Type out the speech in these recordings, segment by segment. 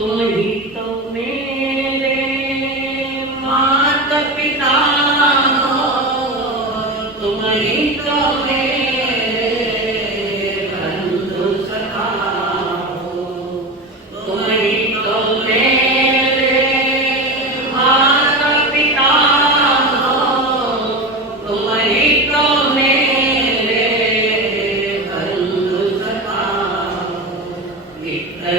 तुम ही तो मेरे माता पिता हो, तुम ही तो मेरे बंधु सखा हो, तुम ही तो मेरे माता पिता हो, तुम ही तो मेरे बंधु सखा हो। कितने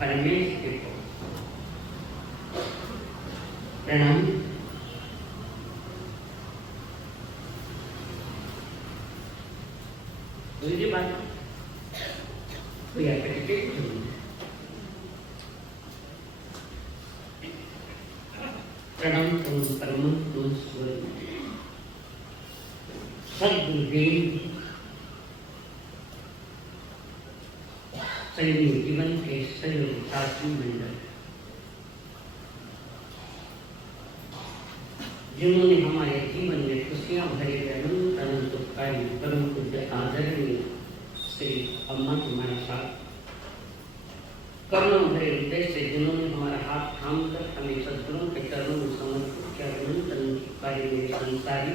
परमेश्वर को प्रणाम। दूसरी बात कोई प्रणाम परम सदगुरुदेव जीवन के साथी मंडल, जिन्होंने हमारे जीवन में खुशियां भरे अनंत अनंत कार्य परम पूज्य आदरणीय श्री अम्मा तुम्हारे साथ करुणा भरे हृदय से जिन्होंने हमारा हाथ थाम कर हमें सद्गुरुओं के चरणों में समर्पित किया, अनंत अनंत कार्य मेरे संसारी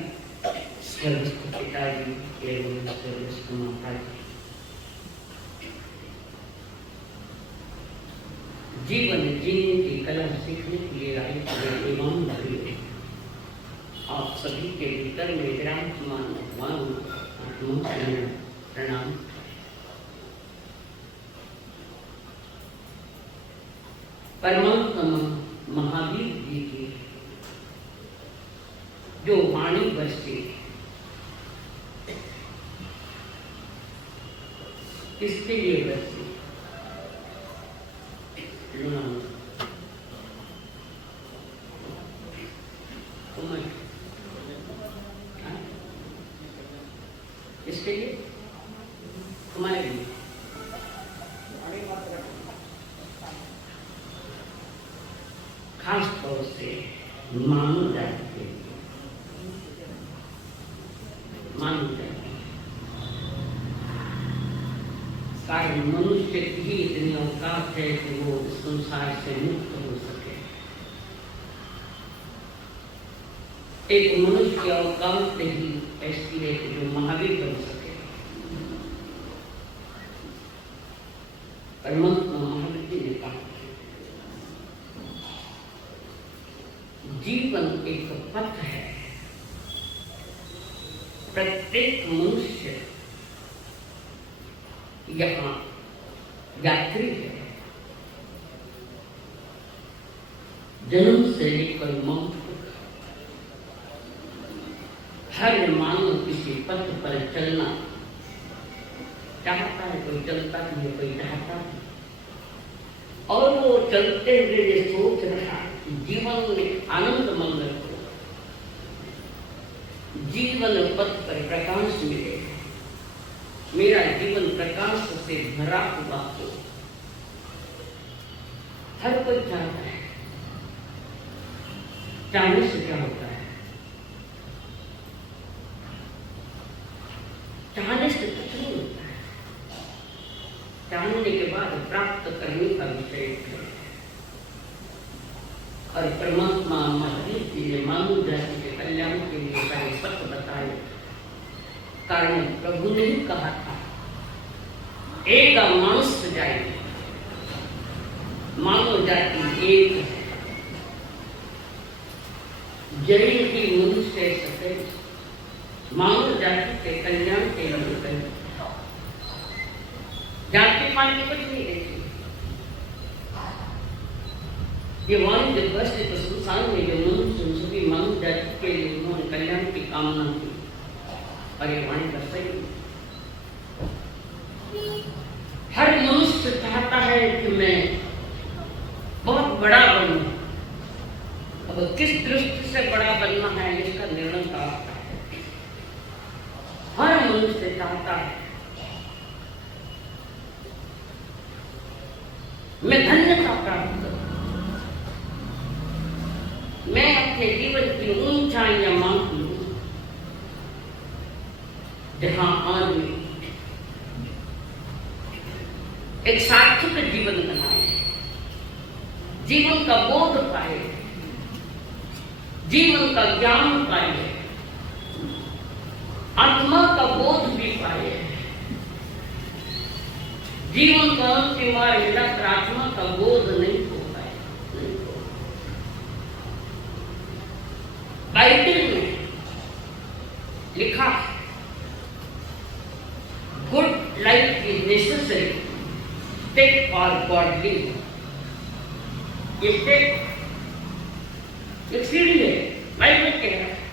स्वर्गस्थ पिताजी एवं स्वर्गस्थ माताजी, जीवन जीने की कला सीखने के लिए आए एवं भगवान आप सभी के भीतर में विराजमान भगवान प्रणाम। परमात्मा महावीर जी की जो वाणी बरसी किसके लिए बरसी? इसके लिए तुम्हारे लिए खास तौर से मानव जाति के लिए, मानव जाति कारण मनुष्य की इतनी औकात है कि वो संसार से मुक्त हो सके। एक मनुष्य की औकात ही ऐसी है कि जो महावीर बन सके। परमात्मा महावीर जी ने कहा जीवन एक पथ है, प्रत्येक मनुष्य यहाँ यात्री है, जन्म से लेकर मौत तक हर मानव किसी पथ पर चलना चाहता है, कोई चलता नहीं, कोई चाहता नहीं, और वो चलते हुए ये सोच रहा कि जीवन में आनंद मंगल हो, जीवन पथ पर प्रकाश मिले, मेरा जीवन प्रकाश से भरा हुआ हो। हर कोई चाहता है चाहने से क्या होता है? चाहने से कुछ नहीं होता है। चाहने के बाद प्राप्त करने का विषय है। और परमात्मा महावीर के लिए मानव जाति के कल्याण के लिए सारे पथ बताए। कारण प्रभु ने ही कहा था, एक मनुष्य जाए, मानव जाति एक है, जैन की मनुष्य सके मानव जाति के कल्याण के लिए जाति पाने कुछ नहीं देखी। ये वाणी जब बस तो संसार में जो मनुष्य सभी मानव जाति के लिए उन्होंने कल्याण की कामना की, और ये वाणी का सही। हर मनुष्य चाहता है कि मैं बहुत बड़ा बनूं। अब किस दृष्टि से बड़ा बनना है इसका निर्णय करता है। हर मनुष्य चाहता है मैं धन्यता प्राप्त करूं, मैं अपने जीवन की ऊंचाइयां मांग लूं, जहां आदमी एक सार्थक जीवन बनाए, जीवन का बोध पाए, जीवन का ज्ञान पाए, आत्मा का बोध भी पाए, जीवन का अंतिम मार्ग आत्मा का बोध नहीं हो पाए। बाइबल में लिखा good life is necessary take for godly. ये टेक एक सीढ़ी है। बाइबल कह रहा है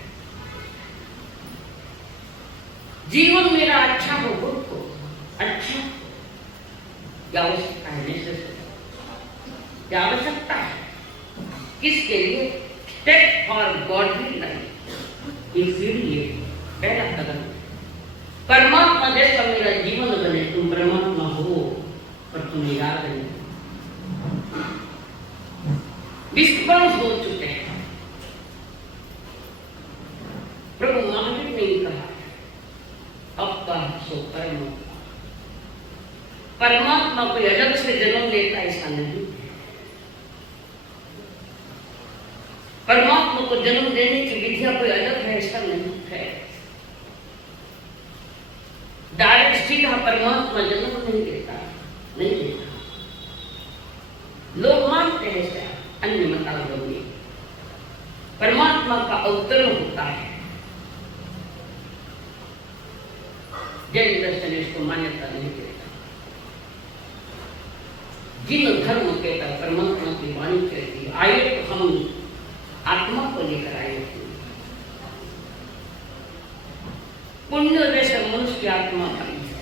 जीवन मेरा अच्छा हो, गुड हो, अच्छा क्या आवश्यकता है? नेसेसरी क्या आवश्यकता है? किसके लिए? Take for godly life. एक सीढ़ी है, पहला कदम। परमात्मा जैसा मेरा जीवन बने, तुम परमात्मा हो पर तुम्हें याद नहीं। डिस्टर्बेंस हो चुके हैं। प्रभु महावीर ने कहा अब का सो कर्म। परमात्मा कोई अलग से जन्म लेता ऐसा नहीं। परमात्मा को जन्म देने की विधिया कोई अलग है ऐसा नहीं है। डायरेक्ट सीधा परमात्मा जन्म नहीं देता, नहीं देता। लोग मानते हैं ऐसा, अन्य मतावलों में परमात्मा का अवतरण होता है। जैन दर्शन इसको मान्यता नहीं देता। जिन धर्म कहता परमात्मा की वाणी कहती आए तो हम आत्मा को लेकर आए थे। पुण्य जैसे मनुष्य की आत्मा बनी है,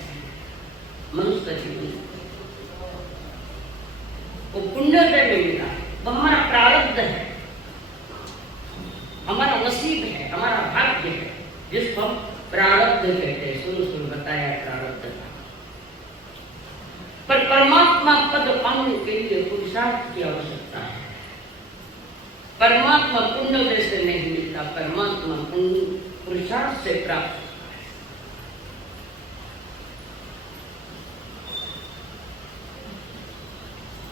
मनुष्य का जीवन वो पुण्योदय में मिला। वो हमारा प्रारब्ध है, हमारा नसीब है, हमारा भाग्य है, जिसको हम प्रारब्ध कहते हैं। शुरू बताया प्रारब्ध का। पर परमात्मा पद पाने के लिए पुरुषार्थ की आवश्यकता है। परमात्मा पुण्योदय से नहीं मिलता, परमात्मा पुरुषार्थ से प्राप्त होता है।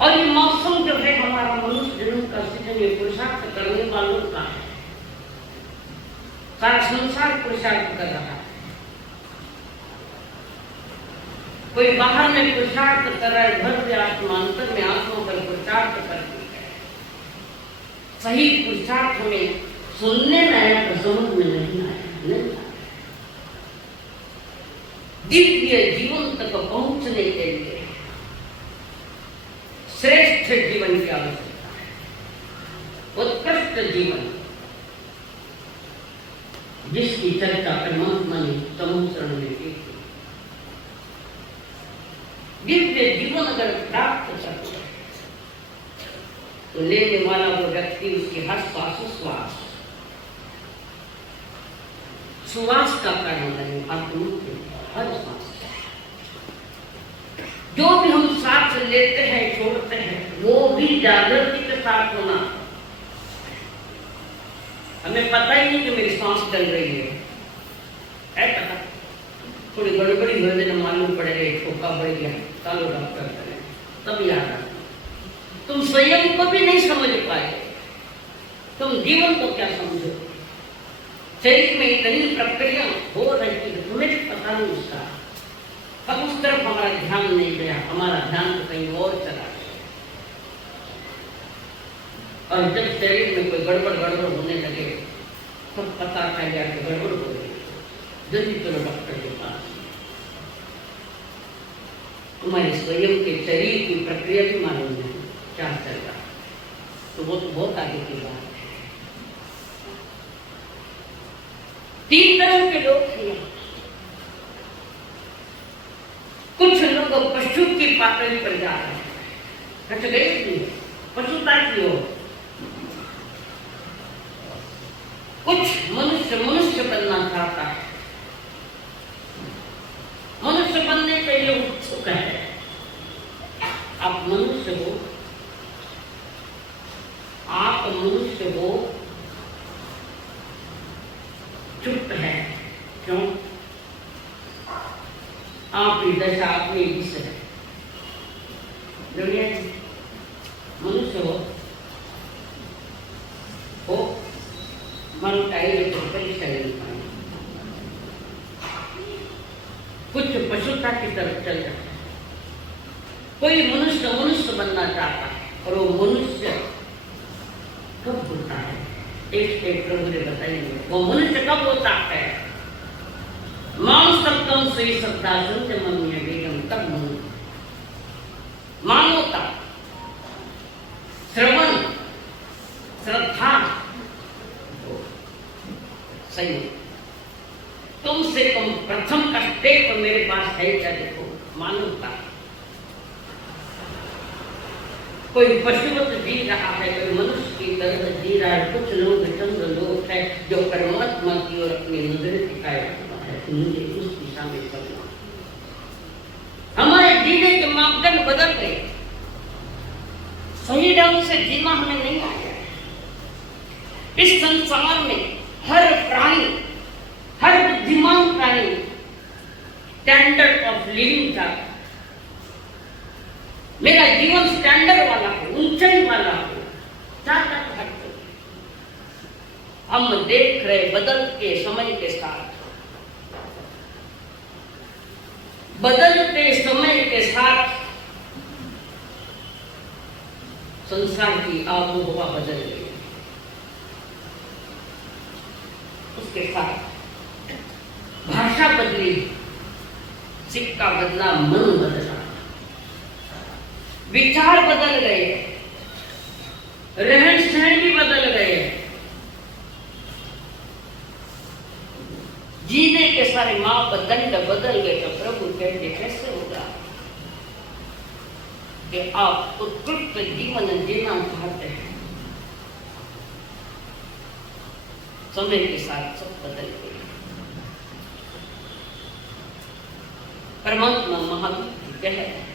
और ये मौसम जो है हमारा मनुष्य जन्म का सीजन, ये पुरुषार्थ करने वालों का है। सारा संसार पुरुषार्थ कर रहा है। कोई बाहर में पुरुषार्थ कर रहा है, भव्य आत्मा अंतर में आत्मा पर पुरुषार्थ करती है। सही पुरुषार्थ हमें सुनने में आया तो समझ में नहीं आया, नहीं आया। दिव्य जीवन तक पहुंचने के लिए श्रेष्ठ जीवन की आवश्यकता है, उत्कृष्ट जीवन, जिसकी चर्चा परमात्मा ने तमोचरण में की थी। दिव्य जीवन अगर प्राप्त करते तो लेने वाला वो व्यक्ति उसके हर श्वासोश्वास सुवास का कारण बने। हर श्वास जो भी हम सांस लेते हैं छोड़ते हैं, वो भी जागृति के साथ होना। हमें पता ही नहीं कि मेरी सांस चल रही है पता। थोड़ी गड़बड़ी हो जाए मालूम पड़े रहे ठोका बढ़ गया, चलो डॉक्टर करें, तब याद आता। तुम स्वयं को भी नहीं समझ पाए, तुम जीवन को क्या समझो? शरीर में इतनी प्रक्रिया हो रही थी, तुम्हें भी पता नहीं उसका, पर उस तरफ हमारा ध्यान नहीं गया, हमारा ध्यान तो कहीं और चला गया। और जब शरीर में कोई गड़बड़ होने लगे तो पता चल कि गड़बड़ हो गई, जल्दी चलो डॉक्टर के पास। तुम्हारे स्वयं के शरीर की प्रक्रिया भी मालूम नहीं क्या चल रहा, तो वो तो बहुत आगे की बात है। 3 तरह के लोग थे। कुछ लोग पशु की पातळी पर जा रहे हैं, कट गई पशुता की ओर। कुछ मनुष्य बनना चाहता है, मनुष्य बनने के लिए उत्सुक है। आप मनुष्य हो, आप मनुष्य हो, चुप है क्यों? आपकी दशा अपनी विष है। मनुष्य हो मन चाहिए तो परीक्षा नहीं पाए, कुछ पशुता की तरफ चल जाता है। कोई मनुष्य बनना चाहता है, और वो मनुष्य कब होता है? एक प्रभु ने बताइए वो मनुष्य कब होता है? मानसत्वम से श्रद्धा मन में वेगम, तब मानवता, श्रवण, श्रद्धा सही। तुमसे तुम प्रथम का स्टेप मेरे पास है क्या? देखो मानवता। कोई पशुवत जी रहा है, कोई मनुष्य की तरह जी रहा है। कुछ लोग चंद्र लोग है जो परमात्मा की ओर अपनी नजर टिकाए हुआ है, मुझे उस दिशा में चलना। हमारे जीने के मापदंड बदल गए, सही ढंग से जीना हमें नहीं आया। इस संसार में हर प्राणी, हर बुद्धिमान प्राणी स्टैंडर्ड ऑफ लिविंग चाहता है। मेरा जीवन स्टैंडर्ड वाला हो, ऊंचाई वाला हो, चाहता है। हम देख रहे बदलते समय के साथ, बदलते समय के साथ संसार की आबोहवा बदल गई। उसके साथ भाषा बदली, सिक्का बदला, मन बदला, विचार बदल गए, रहन सहन भी बदल गए, जीने के सारे मापदंड बदल गए। तो प्रभु कहते कैसे होगा कि आप उत्कृष्ट जीवन जीना चाहते हैं? समय के साथ सब बदल गए। परमात्मा महावीर कह रहे हैं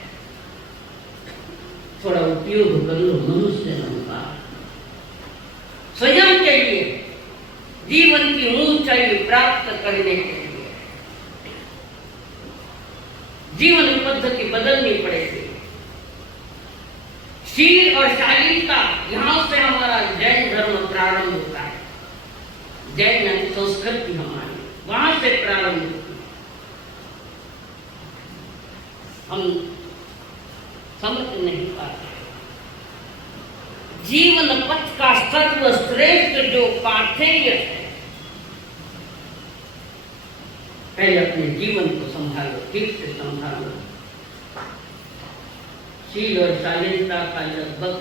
थोड़ा उपयोग कर लो मनुष्य का, स्वयं के लिए जीवन की ऊंचाई प्राप्त करने के लिए जीवन पद्धति बदलनी पड़ेगी। शील और शालीनता, यहां से हमारा जैन धर्म प्रारंभ होता है। जैन संस्कृति हमारी वहां से प्रारंभ होती है। हम समझ नहीं पाते। जीवन पथ का सर्वश्रेष्ठ जो पाथेय है, पहले अपने जीवन को संभालो, ठीक से संभालो। शील और शालीनता का लगभग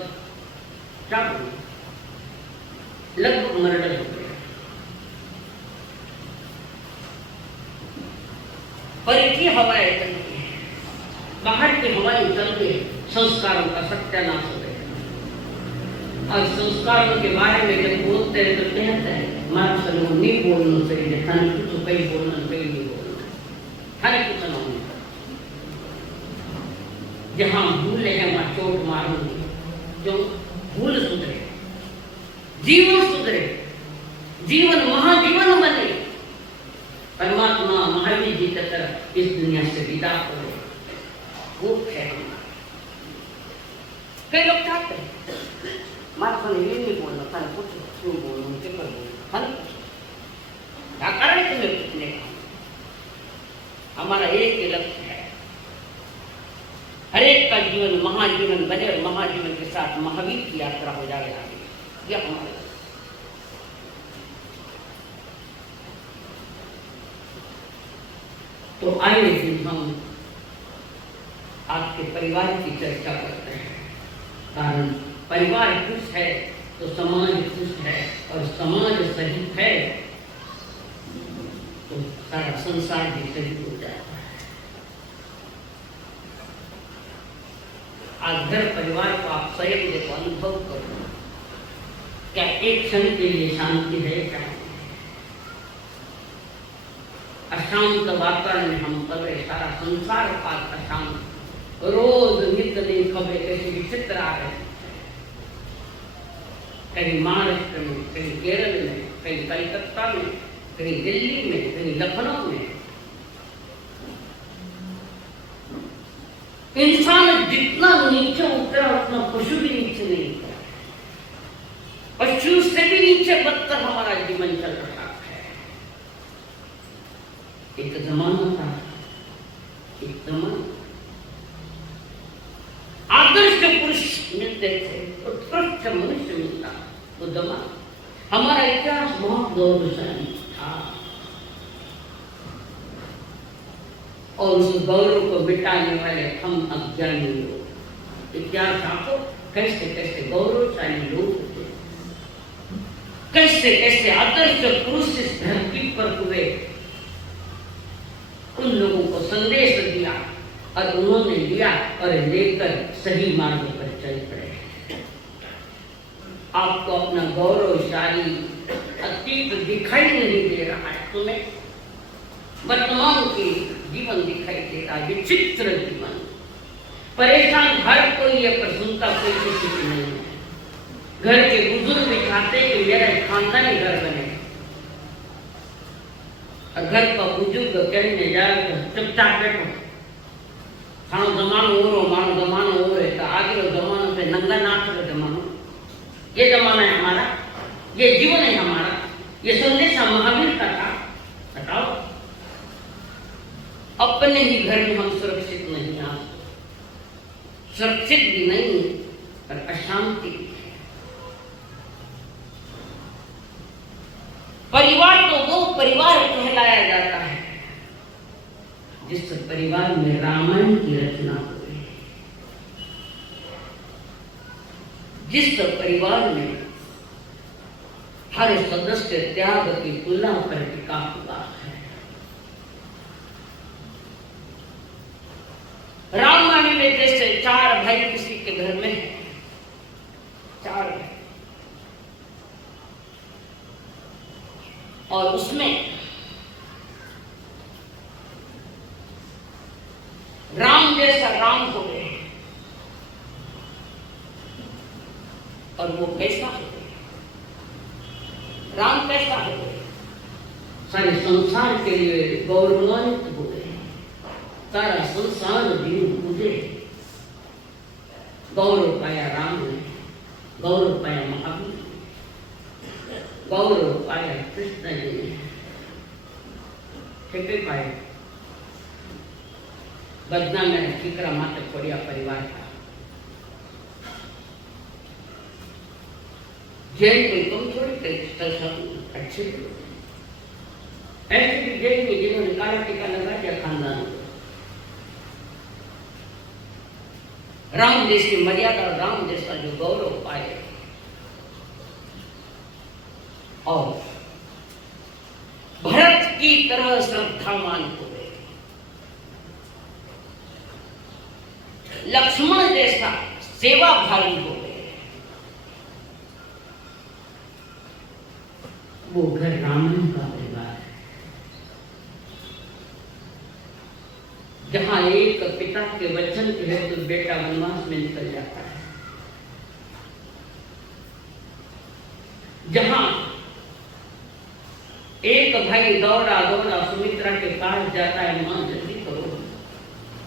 मर्डर हो गया। पर की हवाएं चलती है, बाहर की हवाएं चलती है, संस्कारों का सत्यानाश हो गया। और संस्कारों के बारे में जब बोलते हैं तो कहते हैं मार सलो नहीं बोलना चाहिए, थाने कुछ कहीं बोलना, कहीं नहीं बोलना, थाने कुछ ना होना। जहां भूले हैं वहां चोट मारूंगी। जो भूल सुधरे, जीवन सुधरे, जीवन महाजीवन बने, परमात्मा महावीर जी की तरफ इस दुनिया से विदा हो, वो है। कई लोग चाहते हैं महात्मा ने ये नहीं बोलना था, कुछ क्यों बोलूं, क्या बोलूं, क्या कारण तुम्हें पूछने का? हमारा एक ही लक्ष्य है, हर एक का जीवन महाजीवन बने और महाजीवन के साथ महावीर की यात्रा हो जाए आगे, यह हमारा। तो आइए दिन हम आपके परिवार की चर्चा करते हैं, कारण परिवार खुश है तो समाज खुश है, और समाज सही है तो सारा संसार भी सही हो जाता है। आज घर परिवार को आप स्वयं देखो, अनुभव करो, क्या एक क्षण के लिए शांति है? क्या अशांत वातावरण में हम पल रहे, सारा संसार का अशांत, रोज नित्य दिन खबरें कैसे विचित्र आ रहे, कहीं महाराष्ट्र में, कहीं केरल में, कहीं कलकत्ता में, कहीं दिल्ली में, कहीं लखनऊ में। इंसान जितना नीचे उतरा उतना पशु भी नीचे नहीं उतरा, पशु से भी नीचे बदतर हमारा जीवन चल रहा है। एक जमाना था, एक जमाना आदर्श पुरुष मिलते थे, उत्कृष्ट मनुष्य मिलता, वो जमाना। हमारा इतिहास बहुत गौरवशाली था, और उस गौरव को मिटाने वाले हम अज्ञानी लोग। इतिहास आपको कैसे कैसे गौरवशाली लोग थे, कैसे कैसे आदर्श पुरुष इस धरती पर हुए, उन लोगों को संदेश दिया और उन्होंने लिया और लेकर सही मार्ग पर चल पड़े। आपको अपना गौरवशाली अतीत दिखाई नहीं दे रहा है, तुम्हें वर्तमान के जीवन दिखाई दे रहा है, विचित्र जीवन। परेशान हर कोई है, पर सुनता कोई किसी की नहीं है। घर के बुजुर्ग भी चाहते हैं कि मेरा खानदानी घर बने, और घर का बुजुर्ग कहने जाए तो चुपचाप बैठो, खानो जमानो ओरो, मानो जमानो ओर है, तो आगे वो जमानो से नंगा नाच रहे जमानो। ये जमाना है हमारा, ये जीवन है हमारा, ये संदेश महावीर का था। बताओ, अपने ही घर में हम सुरक्षित नहीं, आप सुरक्षित भी नहीं है, पर अशांति भी है। परिवार तो वो परिवार कहलाया जाता है जिस परिवार में रामायण की रचना हुई, जिस परिवार में हर सदस्य त्याग की तुलना पर टिका हुआ है। रामायण में जैसे 4 भाई किसी के घर में है, 4 भाई, और उसमें राम जैसा राम हो गए, और वो कैसा हो गए? राम कैसा हो गए? सारे संसार के लिए गौरवान्वित हो गए, सारा संसार दिन पूजे। गौरव पाया राम ने, गौरव पाया महावीर, गौरव पाया कृष्ण जी ने, ठेके पाए बदना में ठीकरा माते पड़िया परिवार का। जैन कोई कम थोड़ी अच्छे ऐसे भी जैन में जिन्होंने काला टीका लगा दिया खानदान को, राम जैसी मर्यादा, राम जैसा जो गौरव पाए, और भरत की तरह श्रद्धावान हो गए, लक्ष्मण जैसा सेवा भावी हो गए। वो घर रामायण का परिवार है, जहां एक पिता के वचन के है तो बेटा वनवास में निकल जाता है, जहां भाई दौड़ा दौड़ा सुमित्रा के पास जाता है, मां जल्दी करो,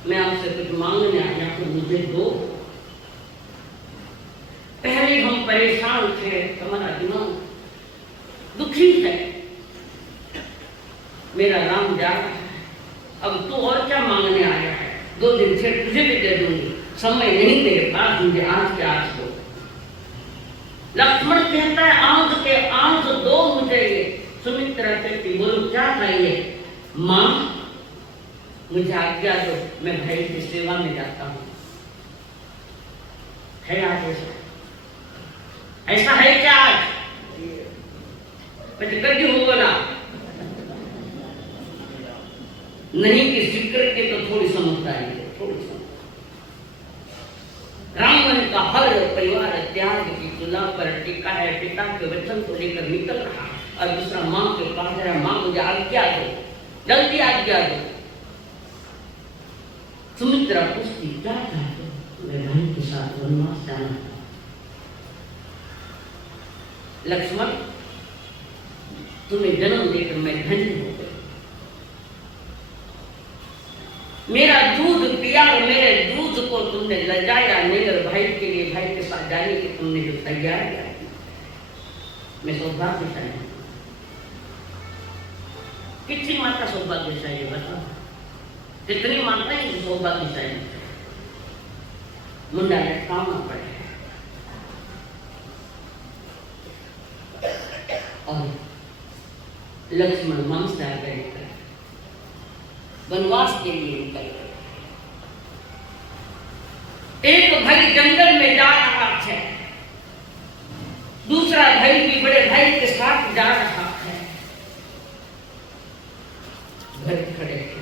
मैं आपसे कुछ मांगने आया हूं, मुझे दो। पहले हम परेशान थे, हमारा दिमाग दुखी है, मेरा राम जा रहा है, अब तू और क्या मांगने आया है? 2 दिन से तुझे भी दे दूंगी, समय नहीं मेरे पास, मुझे आज के आज दो। लक्ष्मण कहता है आंख के आंख दो मुझे ये। सुमित्रा कहती बोलो क्या चाहिए? मां मुझे आज्ञा दो, मैं भाई की सेवा में जाता हूं। है आज ऐसा है क्या? आज मैं कर हूं बोला नहीं कि जिक्र के तो थोड़ी समझदारी है, थोड़ी समझ। रावण का हर परिवार त्याग की तुला पर टिका है, पिता के वचन को लेकर निकल रहा है, और दूसरा मां के पास है, मां मुझे आज्ञा दो, जल्दी आज्ञा दो। सुमित्रा पूछती क्या चाहते हो? मैं भाई के साथ वनवास जाना था। लक्ष्मण तुम्हें जन्म देकर मैं धन्य हो गई, मेरा दूध पिया, मेरे दूध को तुमने लजाया, मेरे भाई के लिए, भाई के साथ जाने की तुमने जो तैयार किया, मैं सौभाग्यशाली हूं। कितनी माता सौभाग्यशाली है बताओ? कितनी माता है सौभाग्यशाली? मुंडा लटकाना पड़े और लक्ष्मण मांस डाल गए, वनवास के लिए निकल गए। एक भाई जंगल में जा रहा है, दूसरा भाई भी बड़े भाई के साथ जा रहा है। भरत खड़े थे,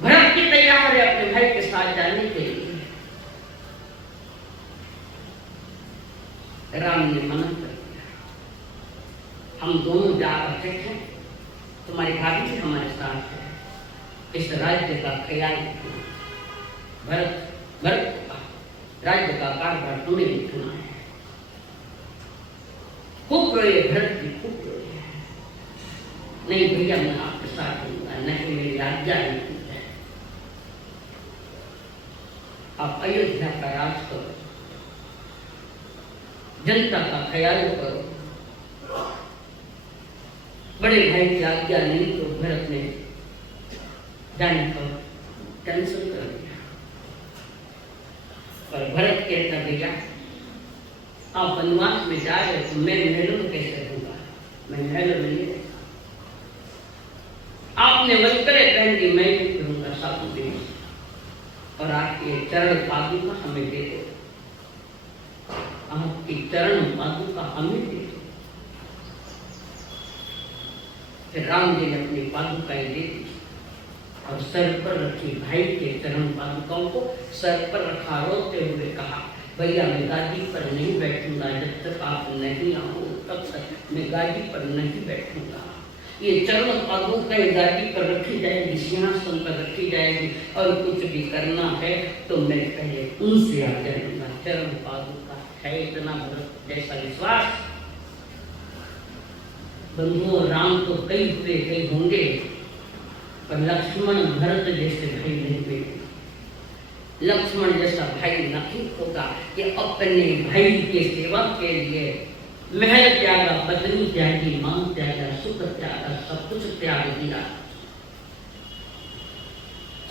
भरत की तैयार है अपने भाई के साथ जाने के लिए। राम ने मना कर दिया, हम दोनों जा रहे हैं, तुम्हारी भाभी भी हमारे साथ है, इस राज्य का ख्याल रखना। भरत राज्य का कारभार तुम्हें देखना है। खूब रोए भरत जी, खूब रोए, नहीं भैया मैं आपके साथ दूंगा, नहीं मेरी आज्ञा नहीं है, आप अयोध्या का राज करो, जनता का ख्याल करो। बड़े भाई की आज्ञा नहीं तो भरत ने जाने का कैंसिल कर दिया। पर भरत कहता भैया आप वनवास में जा रहे तो मैं महलों में कैसे रहूंगा? मैं महलों में नहीं रहता। आपने वस्त्रें पहन दी, मैं भी करूंगा साधु दिन, और आपके चरण पादुका हमें दे दो, आपकी चरण पादुका हमें दे दो। फिर राम जी ने अपनी पादुकाएं दे दी और सर पर रखी, भाई के चरण पादुकाओं को सर पर रखा, रोते हुए कहा भैया मैं गादी पर नहीं बैठूंगा, जब तक आप नहीं आओ तब तक मैं गादी पर नहीं बैठूंगा। ये चरण पादुकाएं गादी पर रखी जाएगी, सिंहासन पर रखी जाएगी, और कुछ भी करना है तो मैं पहले उनसे आ जाऊंगा। चरण पादुका है इतना भरत जैसा विश्वास। बंधुओं राम तो कई हुए, कई होंगे, पर लक्ष्मण भरत जैसे भाई नहीं हुए। लक्ष्मण जैसा भाई नहीं होगा कि अपने भाई के सेवा के लिए महल त्यागा, पत्नी त्यागी, मां त्यागा, सुख त्यागा, सब कुछ त्याग दिया,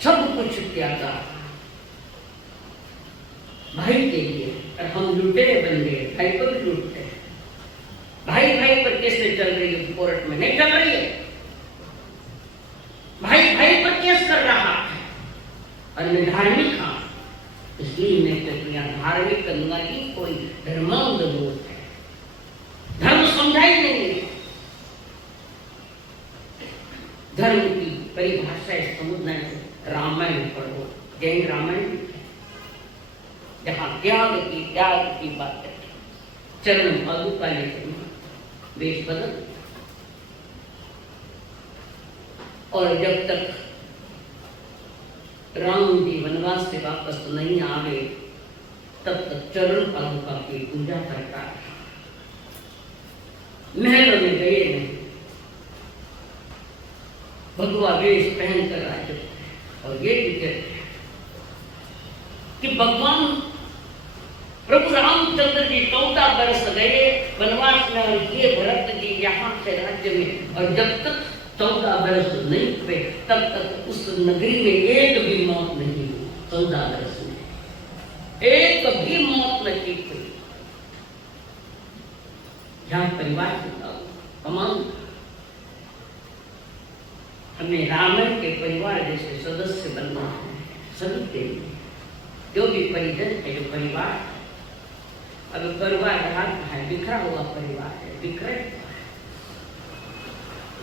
सब कुछ त्यागा भाई के लिए। और हम लुटेरे बन गए, भाई को भी लूटते हैं। भाई भाई पर केस में चल रही है, कोर्ट में नहीं चल रही है, भाई भाई पर केस कर रहा है, और मैं धार्मिक हाँ, इसलिए मैं प्रक्रिया धार्मिक करूंगा कि कोई धर्मांध लोग है, धर्म समझाई नहीं है। धर्म की परिभाषा समझना है, रामायण पढ़ो, जैन रामायण है, जहां त्याग की बात है। चरण पादुका लेकर वेश बदल, और जब तक राम जी वनवास से वापस नहीं आवे तब तक चरण पादुका की पूजा करता है। महलों में गए नहीं, भगवा वेश पहन कर राज्य करते। और ये भी कहते हैं कि भगवान प्रभु रामचंद्र जी 14 वर्ष गए वनवास में और ये भरत जी यहाँ से राज्य में, और जब तक 14 वर्ष नहीं हुए तब तक उस नगरी में एक भी मौत नहीं हुई। 14 वर्ष में एक भी मौत नहीं हुई। जहाँ परिवार तमाम हमें रावण के परिवार जैसे सदस्य बनना है। सभी के लिए जो भी परिजन है, जो परिवार, अब परिवार रहा है, बिखरा हुआ परिवार है, बिखरे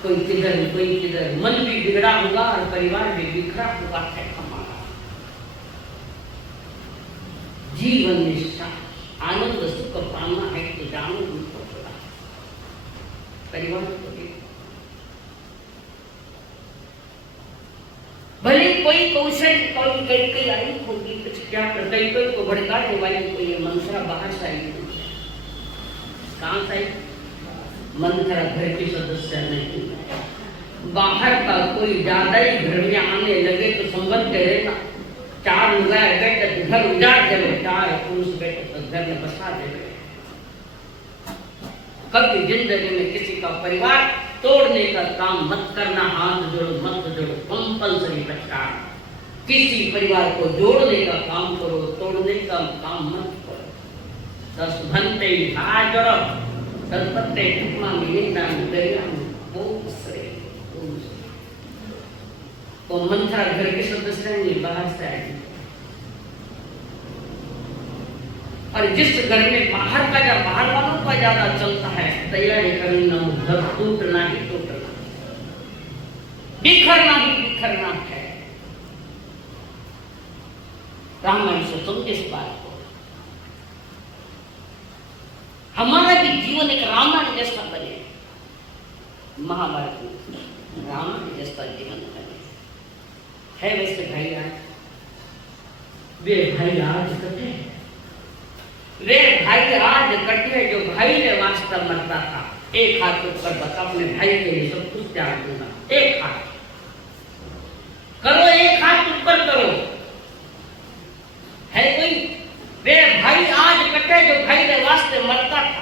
कोई किधर कोई किधर, मन भी बिगड़ा हुआ और परिवार भी बिखरा हुआ है। हमारा जीवन निष्ठा आनंद सुख पाना है तो जानो उनको थोड़ा परिवार को भले कोई कौशल कोई कई आई होगी, कुछ क्या कई को भड़काने वाली कोई मंत्रा बाहर से आई, कहाँ से आई? मंत्रा घर की सदस्य नहीं, बाहर का कोई ज्यादा ही घर में आने लगे तो संबंध रहना। 4 लोग बैठे तो घर उजाड़ देवे, 4 पुरुष बैठे तो घर में बसा देवे। कभी जिंदगी में किसी का परिवार तोड़ने का काम मत करना। हाथ जोड़ो मत जोड़ो, कंपल्सरी बचा। किसी परिवार को जोड़ने का काम करो, तोड़ने का काम मत करो। 10 घंटे हाजर सरपत्ते टुकमा मिलेना दरिया वो सरे वो मंत्रा घर के सदस्य नहीं, बाहर से आए। और जिस घर में बाहर वालों का ज्यादा चलता है, तैयारी करना, घर टूटना ही टूटना, बिखरना ही बिखरना है। रामायण से तुम इस बात को, हमारा भी जीवन एक रामायण जैसा बने, महाभारत में रामायण जैसा जीवन बने है। वैसे भाई आज वे भाई आज कटे, वे भाई आज कटे जो भाई ने वास्तव मरता था। एक हाथ ऊपर बता, अपने भाई के लिए सब कुछ त्याग दूंगा। एक हाथ करो, एक हाथ ऊपर करो। है कोई? वे भाई आज कटे जो भाई ने वास्ते मरता था।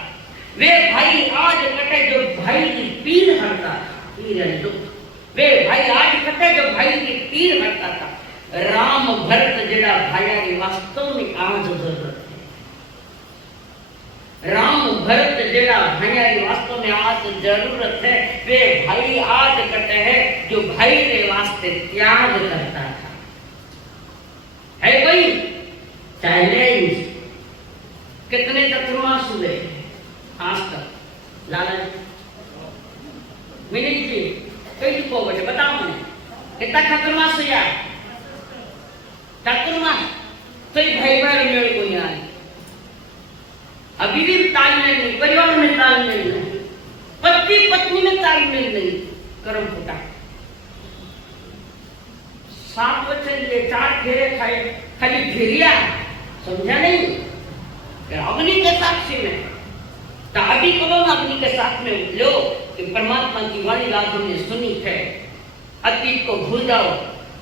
वे भाई आज कटे जो भाई की पीर हरता था, पीर है दुख। वे भाई आज कटे जो भाई की पीर हरता था। राम भरत जेड़ा भाया की वास्तव में आज जरूरत है। राम भरत जेड़ा भाया की वास्तव में आज जरूरत है। वे भाई आज कटे है जो भाई के वास्ते त्याग करता था। है कोई? चैलेंज कितने चतुर्मास हुए आज तक? लाला जी, मिनी जी, कई को बचे बताओ मुझे, कितना चतुर्मास हुआ? चतुर्मास तो भाई भाई मेरे को नहीं आए। अभी भी तालमेल नहीं, परिवार में तालमेल नहीं, पति पत्नी में तालमेल नहीं, कर्म फूटा। 7 बच्चे लिए, 4 घेरे खाए, खाली घेरिया, समझा नहीं? अग्नि के साक्षी में ताबी करो ना, अग्नि के साथ में लो कि परमात्मा की वाणी रात हमने सुनी है। अतीत को भूल जाओ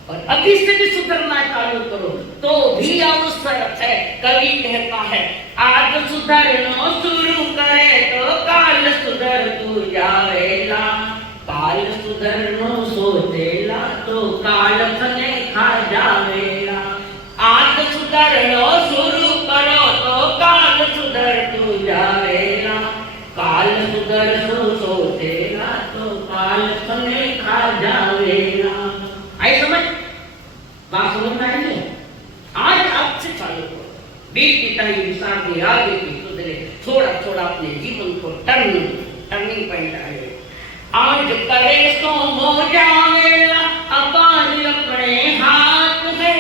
और अभी से भी सुधरना चालू करो तो भी अवसर है। कवि कहता है आज सुधरना शुरू करे तो काल सुधर तू जावेला। काल सुधरनो सोचेला तो काल थने खा जावेला। आज सुधरनो शुरू करो तो काल सुधर तू जावेला। काल सुधरनो सोचेला तो काल थने खा जावेला। आई समझ? बात समझ में आई है? आज आपसे चालू करो, बीती टाइम विचार के आगे की सुधरे, थोड़ा थोड़ा अपने जीवन को टर्निंग पॉइंट आए। आज करे सो हो जावेला, अपार अपने हाथ है।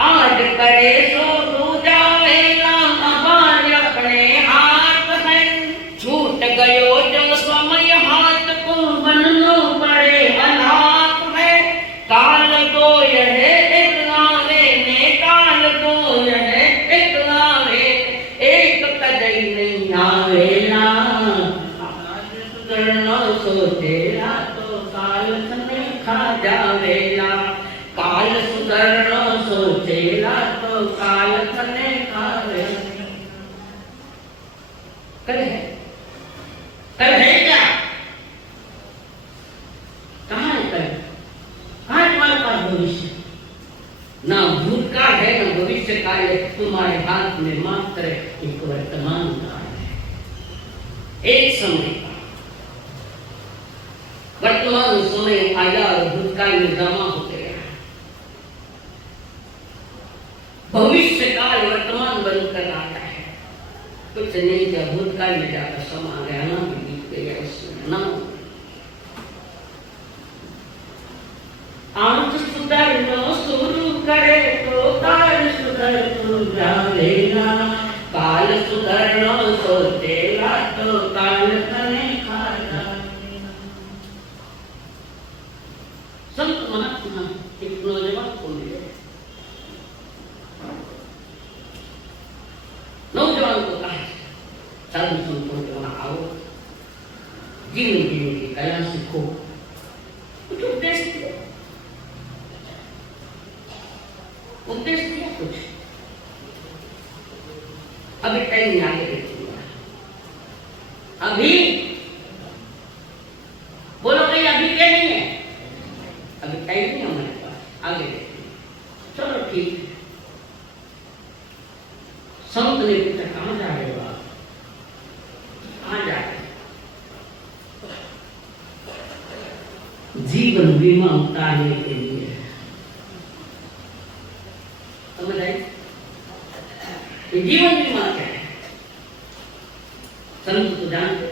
आज करे सो हो जावेला, अपार अपने हाथ है। छूट गयो जो समय हाथ को बननो पड़े अनाथ है। काल को यह एक आवे में, काल को यह एक आवे, एक कदई नहीं आवेला। कल है? कल है क्या? कहाँ है कल? कहाँ है तुम्हारे पास भविष्य? ना भूतकाल है ना भविष्य काल है, तुम्हारे हाथ में मात्र एक वर्तमान काल है, एक समय का। वर्तमान समय आया और भूतकाल में जमा हो गया, भविष्य काल वर्तमान बनकर आता है। कुछ नहीं किया, भूतकाल में जाकर समा गया, ना भी बीत गया उसमें ना। आंख सुधरनो शुरू करे तो काल सुधर तू जालेगा, काल सुधरनो सोचेगा तो काल तने खा जाएगा। संत महात्मा एक नौजवान को मिले, नौजवान को कहा साधु संतों के वहां आओ, जीवन जीने की कला सीखो, कुछ उपदेश दिया, उपदेश दिया कुछ। अभी टाइम नहीं, आगे देखूंगा। अभी बोलो भाई, अभी क्या नहीं है? अभी टाइम नहीं हमारे पास, आगे देखेंगे। चलो ठीक है। संत ने पूछा कहाँ जा रहे हो आप? कहाँ जा रहे? जीवन बीमा उतारने के लिए। समझ आई? जीवन बीमा क्या है? संत को जानते,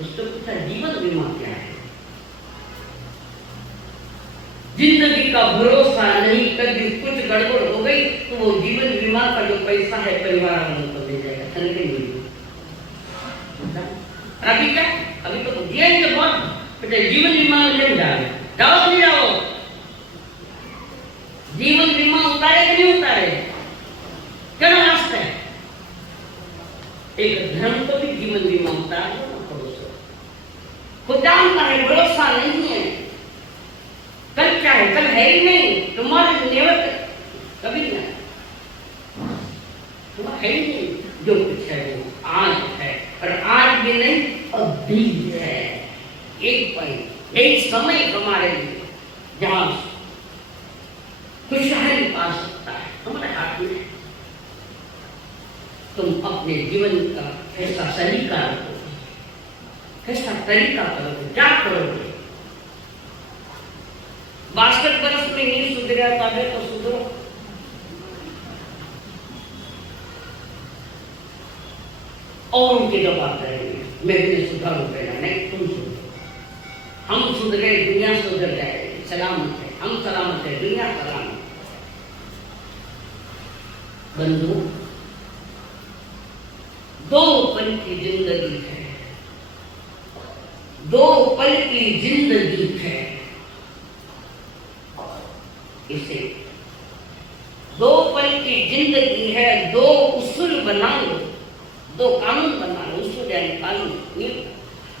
उसको पूछा जीवन बीमा क्या है? जिंदगी का भरोसा नहीं, कभी कुछ गड़बड़ हो गई तो वो जीवन बीमा का जो पैसा है परिवार वालों को दे जाएगा, अभी क्या? अभी तो दिएंगे बहुत, जीवन बीमा में ले जाओ नहीं जाओ। जीवन बीमा उतारे कि नहीं उतारे? क्या वास्ते? एक धर्म को भी जीवन बीमा उतारे ना भरोसा, खुदा पर भरोसा नहीं है। कल क्या है? कल है ही नहीं, तुम्हारे नेवत कभी नहीं, तुम्हारा है ही नहीं। जो कुछ है वो आज है, और आज भी नहीं अभी है। एक पल, एक समय हमारे लिए जहां खुशहाली पा सकता है, हमारे हाथ में। तुम अपने जीवन का कैसा सलीका रखोगे, कैसा तरीका करोगे, क्या करोगे? 62 वर्ष में नहीं सुधरा तबे तो सुधरो। और उनकी जो बात करेंगे, मैं भी सुधारू पहला नहीं, तुम सुधरो। हम सुधरे, दुनिया सुधर जाएगी, सलामत है, हम सलामत है, दुनिया सलामत। बंधु, 2 पल की जिंदगी है, 2 पल की जिंदगी है। इसे 2 पल की जिंदगी है, 2 उसूल बना लो, 2 कानून बना लो, उसूल यानी कानून नहीं।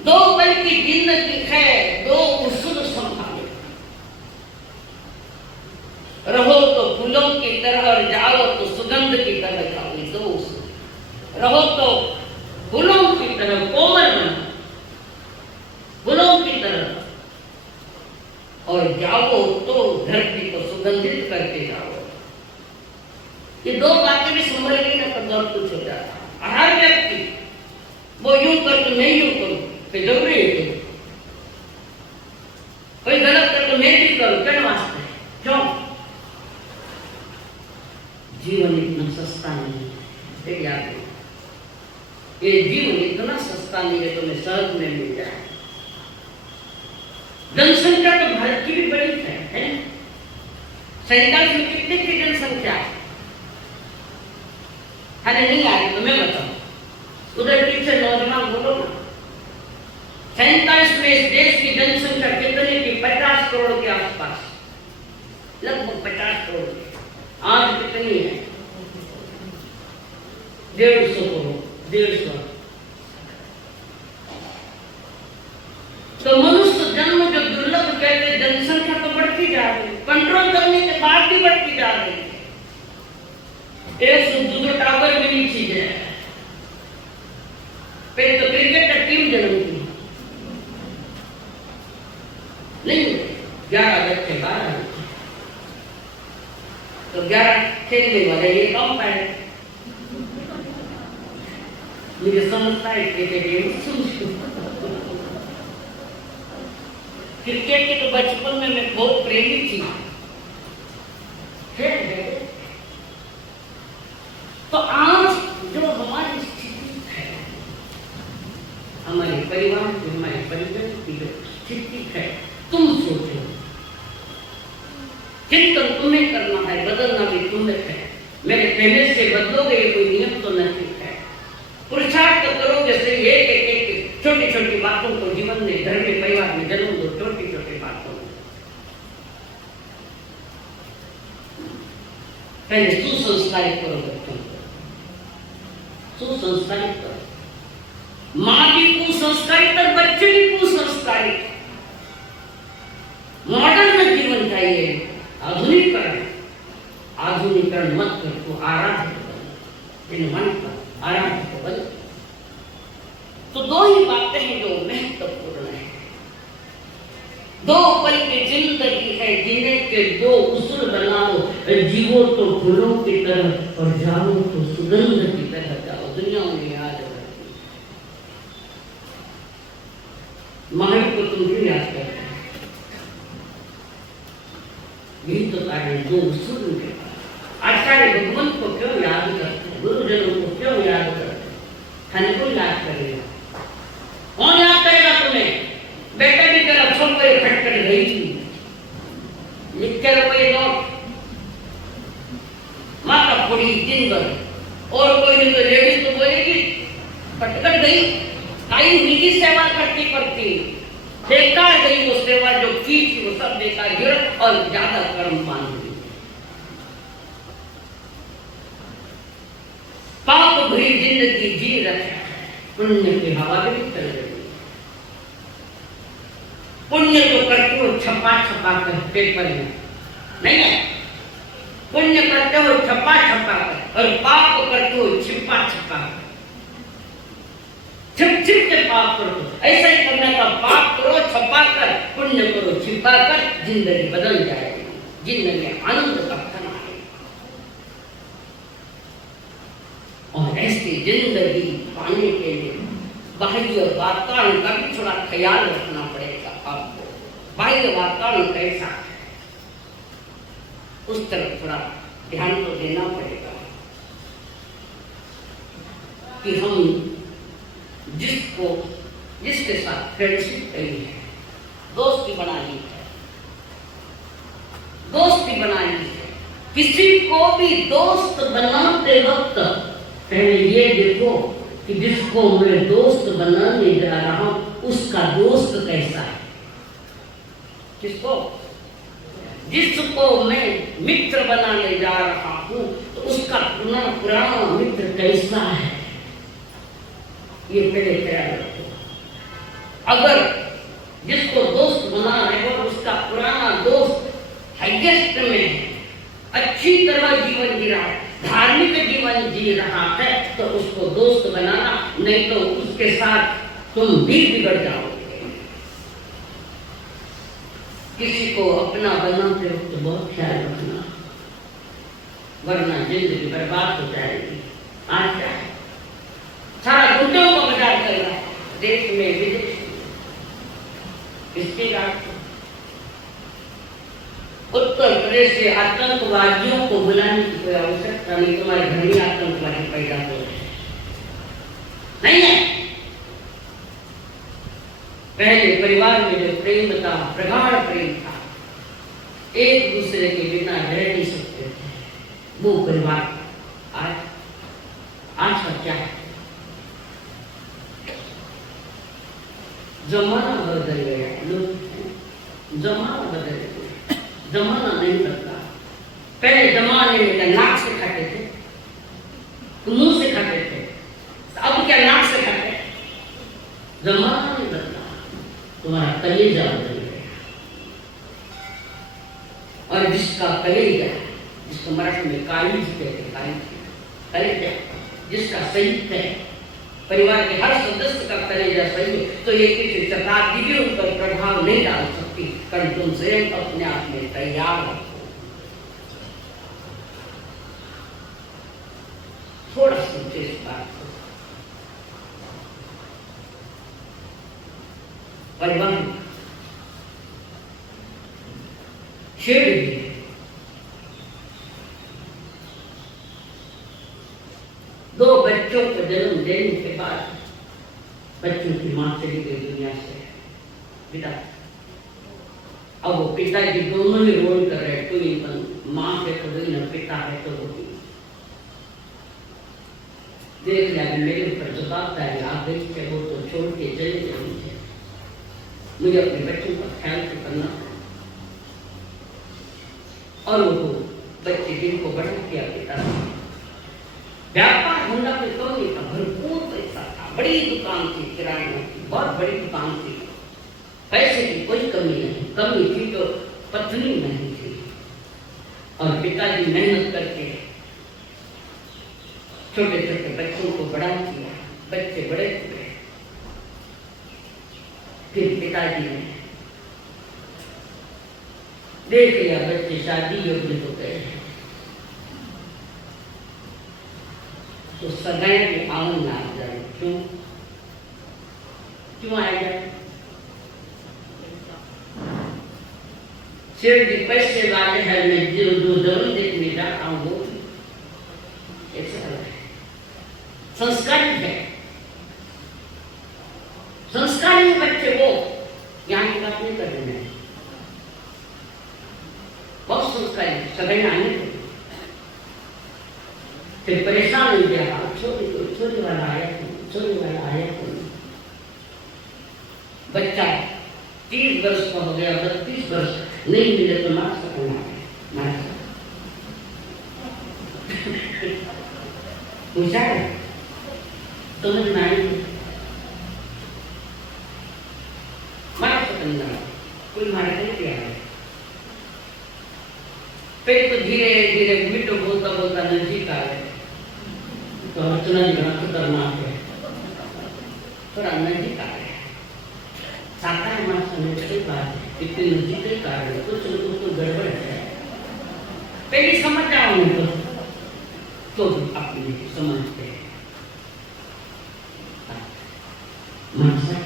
2 पल की जिंदगी है, 2 उसूल संभालो। रहो तो फूलों की तरह और जाओ तो सुगंध की तरह जाओ। 2 उसूल। रहो तो फूलों की तरह कोमल बनो, फूलों की तरह, और जाओ तो धरती को सुगंधित करके जाओ। ये 2 बातें भी संभल गई ना तो बहुत कुछ हो जाता। हर व्यक्ति वो यूं कर तो मैं यूं करूं, फिर जरूरी है कोई गलत कर तो मैं भी करूं, क्या वास्ते? क्यों? जीवन इतना सस्ता नहीं है, याद रखो। ये जीवन इतना सस्ता नहीं है तुम्हें सहज में मिल जाए। जनसंख्या तो भारत की भी बड़ी है? 47 में कितने की जनसंख्या है? अरे नहीं आ रही तो मैं बताऊं, उधर पीछे नौजवान बोलो ना। 47 में इस देश की जनसंख्या कितनी थी? 50 करोड़ के आसपास, लगभग 50 करोड़। आज कितनी है? 150 करोड़, 150। तो मनुष्य जन्म जो दुर्लभ कहते, जनसंख्या तो बढ़ती जा रही है, कंट्रोल करने के बाद भी बढ़ती जा रही है। 102 टावर भी नहीं चीज है। देखने वाले ये कौन है? मुझे समझता है क्रिकेट क्रिकेट के तो बचपन में मैं बहुत प्रेमी थी। तो आज जो हमारी स्थिति है, हमारे परिवार की, हमारे परिवार की जो स्थिति है, तुम सोचो, चिंतन तुम्हें करना है, बदलना भी तुम्हें है। मेरे कहने से बदलोगे ये कोई नियम तो नहीं है। पुरुषार्थ करोगे से एक छोटी छोटी बातों को जीवन में, घर में, परिवार में जन्म दो, छोटी छोटी बातों को। पहले सुसंस्कारित करो बच्चों को, सुसंस्कारित करो। माँ भी कुसंस्कारित और बच्चे भी कुसंस्कारित। मॉडर्न जीवन चाहिए, आधुनिकरण। आधुनिकरण मत कर, तो आराध्य बन, मन पर आराध्य बन। तो दो ही बातें हैं जो महत्वपूर्ण है। दो पल की जिंदगी है, जीने के दो उसूल बनाओ। जीवो तो फूलों की तरह और जाओ तो सुगंध की तरह जाओ। दुनिया में याद रखो, महावीर को तुम क्यों याद करते हैं? यही तो कारण, दो उसूल के आचार्य भगवंत को क्यों याद करते हैं, गुरुजनों को क्यों याद करते हैं? हमको याद करेगा, कौन याद करेगा तुम्हें? बेटा भी तेरा छोड़ फट कर गई थी, लिख के रखो ये नोट। माता पूरी दिन भर, और कोई नहीं तो लेडीज तो बोलेगी फटकर गई, आई निजी सेवा करती करती बेकार गई। वो सेवा जो की थी वो सब बेकार, गिरफ्त और ज्यादा कर्म मान गई। पाप भरी जिंदगी जी रखा है, पुण्य की हवा भी चल रही। पुण्य तो करते हो छपा छपा कर पेपर में, नहीं है? पुण्य करते हो छपा छपा कर, और पाप करते हो छिपा छिपा कर। छिप छिप के पाप करो, ऐसा ही करने का। पाप करो छपा कर, पुण्य करो छिपा कर, जिंदगी बदल जाएगी, जिंदगी आनंद का क्षण आएगा। और ऐसी जिंदगी पाने के लिए बाह्य वातावरण का भी थोड़ा ख्याल रखना पड़ेगा आपको। बाह्य वातावरण कैसा है, उस तरफ थोड़ा ध्यान तो देना पड़ेगा कि हम जिसके साथ फ्रेंडशिप करी है, दोस्ती बनाई है, दोस्ती बनाई है। किसी को भी दोस्त बनाते वक्त पहले ये देखो कि जिसको मैं दोस्त बनाने जा रहा हूं उसका दोस्त कैसा है। जिसको मैं मित्र बनाने जा रहा हूं तो उसका पुराना मित्र कैसा है, ये पहले ख्याल रखो। अगर जिसको दोस्त बना रहे हो उसका पुराना दोस्त हाईएस्ट में है, अच्छी तरह जीवन जी रहा है, धार्मिक जीवन जी रहा है, तो उसको दोस्त बनाना, नहीं तो उसके साथ तुम भी बिगड़ जाओगे। किसी को अपना बनाते हो तो बहुत ख्याल रखना, वरना जिंदगी बर्बाद हो जाएगी। आज क्या है, सारा गुंडों को बाजार कर रहा है, देश में विदेश में। इसके बाद उत्तर प्रदेश से आतंकवादियों को बुलाने की कोई आवश्यकता नहीं, तुम्हारे घर में आतंकवादी पैदा हो रहे नहीं है। पहले परिवार में जो प्रेम था, प्रगाढ़ प्रेम था, एक दूसरे के बिना रह नहीं सकते थे, वो परिवार आज का क्या है? जमाना बदल गया, लोग जमाना बदल गया, जमाना नहीं बदला। पहले जमाने में नाक से खाते थे, मुंह से खाते थे, अब क्या नाक से खाते? जमाना नहीं बदला, तुम्हारा कलेजा बदल गया। और जिसका कलेजा, जिसको मराठी में कालीज कहते, कलेजा जिसका सही है, परिवार के हर सदस्य का कलेजा सही है, तो ये किसी शताब्दी भी उन पर प्रभाव नहीं डाल सकती। पर तुम स्वयं अपने आप में तैयार रखो। बात को परिवहन शेर भी है। दो बच्चों को जन्म देने के बाद बच्चों की मां चली गई दुनिया से पिता। अब वो पिताजी दोनों ही रोल कर रहे, कोई मां है तो वही न, पिता है तो वही। देख लिया मेरे ऊपर जवाबदारी आ गई है, वो तो छोड़ के चले गए मुझे। मुझे अपने बच्चों का ख्याल तो करना और वो बच्चे जिनको बड़ा किया पिता। व्यापार धंधा पे तो नहीं था, भरपूर पैसा था, बड़ी दुकान थी, किराने की बहुत बड़ी दुकान थी, पैसे की कोई कमी नहीं। कमी थी तो पत्नी नहीं थी। और पिताजी मेहनत करके छोटे छोटे बच्चों को बड़ा किया, बच्चे बड़े हुए। फिर पिताजी ने देख लिया बच्चे शादी योग्य हो गए हैं, तो सगाई के आंगन में आ जाए। क्यों आया जाए? शेर जी पैसे वाले हैं, मैं जो जरूर देखने जाता हूँ वो ऐसा है। संस्कारी है, संस्कारी बच्चे वो यहाँ की बात नहीं कर रहे हैं, बहुत संस्कारी सगाई आने थे। फिर परेशान हो गया, छोरी वाला आया, छोरी वाला आया। बच्चा 30 वर्ष का हो गया, 32 वर्ष नहीं मिले तो मार सकना है, पूछा है समझ में आएगी, मार सकना कोई मार नहीं किया है। फिर तो धीरे धीरे मिट्टो बोलता बोलता नजदीक आ गए, तो अर्चना जी बड़ा खतरनाक है, थोड़ा नजदीक आ गया। साकार मां समझ के बात इतनी नजदीक के कारण कुछ न कुछ तो गड़बड़ है। पहले समझ जाओ तो अपनी समझते हैं। मानसा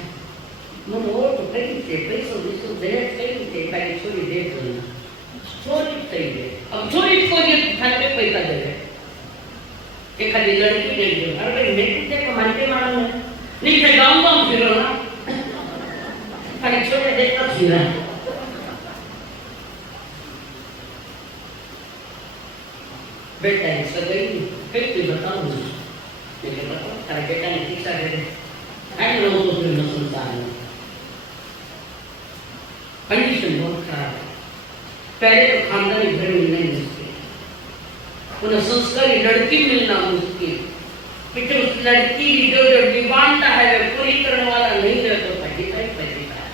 मन और तो कहीं से पैसों विसो दहेज कहीं से पहले छोरी दे दो, छोरी सही है। अब छोरी को ये घर पे पैसा दे रहे कि खाली लड़की दे दो। अरे भाई मैं कितने कमाते मालूम है, नहीं तो गाँव गाँव फिरो ना, खाली छोटे देखता फिरा। बेटा इसका गई फिर तू बताओ मुझे, मैंने बताओ तारे बेटा ने शिक्षा दे दे, आई लोगों को फिर न संसार में कंडीशन बहुत खराब है। पहले तो खानदानी घर मिलना ही मुश्किल, उन्हें संस्कारी लड़की मिलना मुश्किल, फिर उस लड़की की जो डिमांड है वे पूरी करने वाला नहीं रहे तो पैसा ही पैसा है।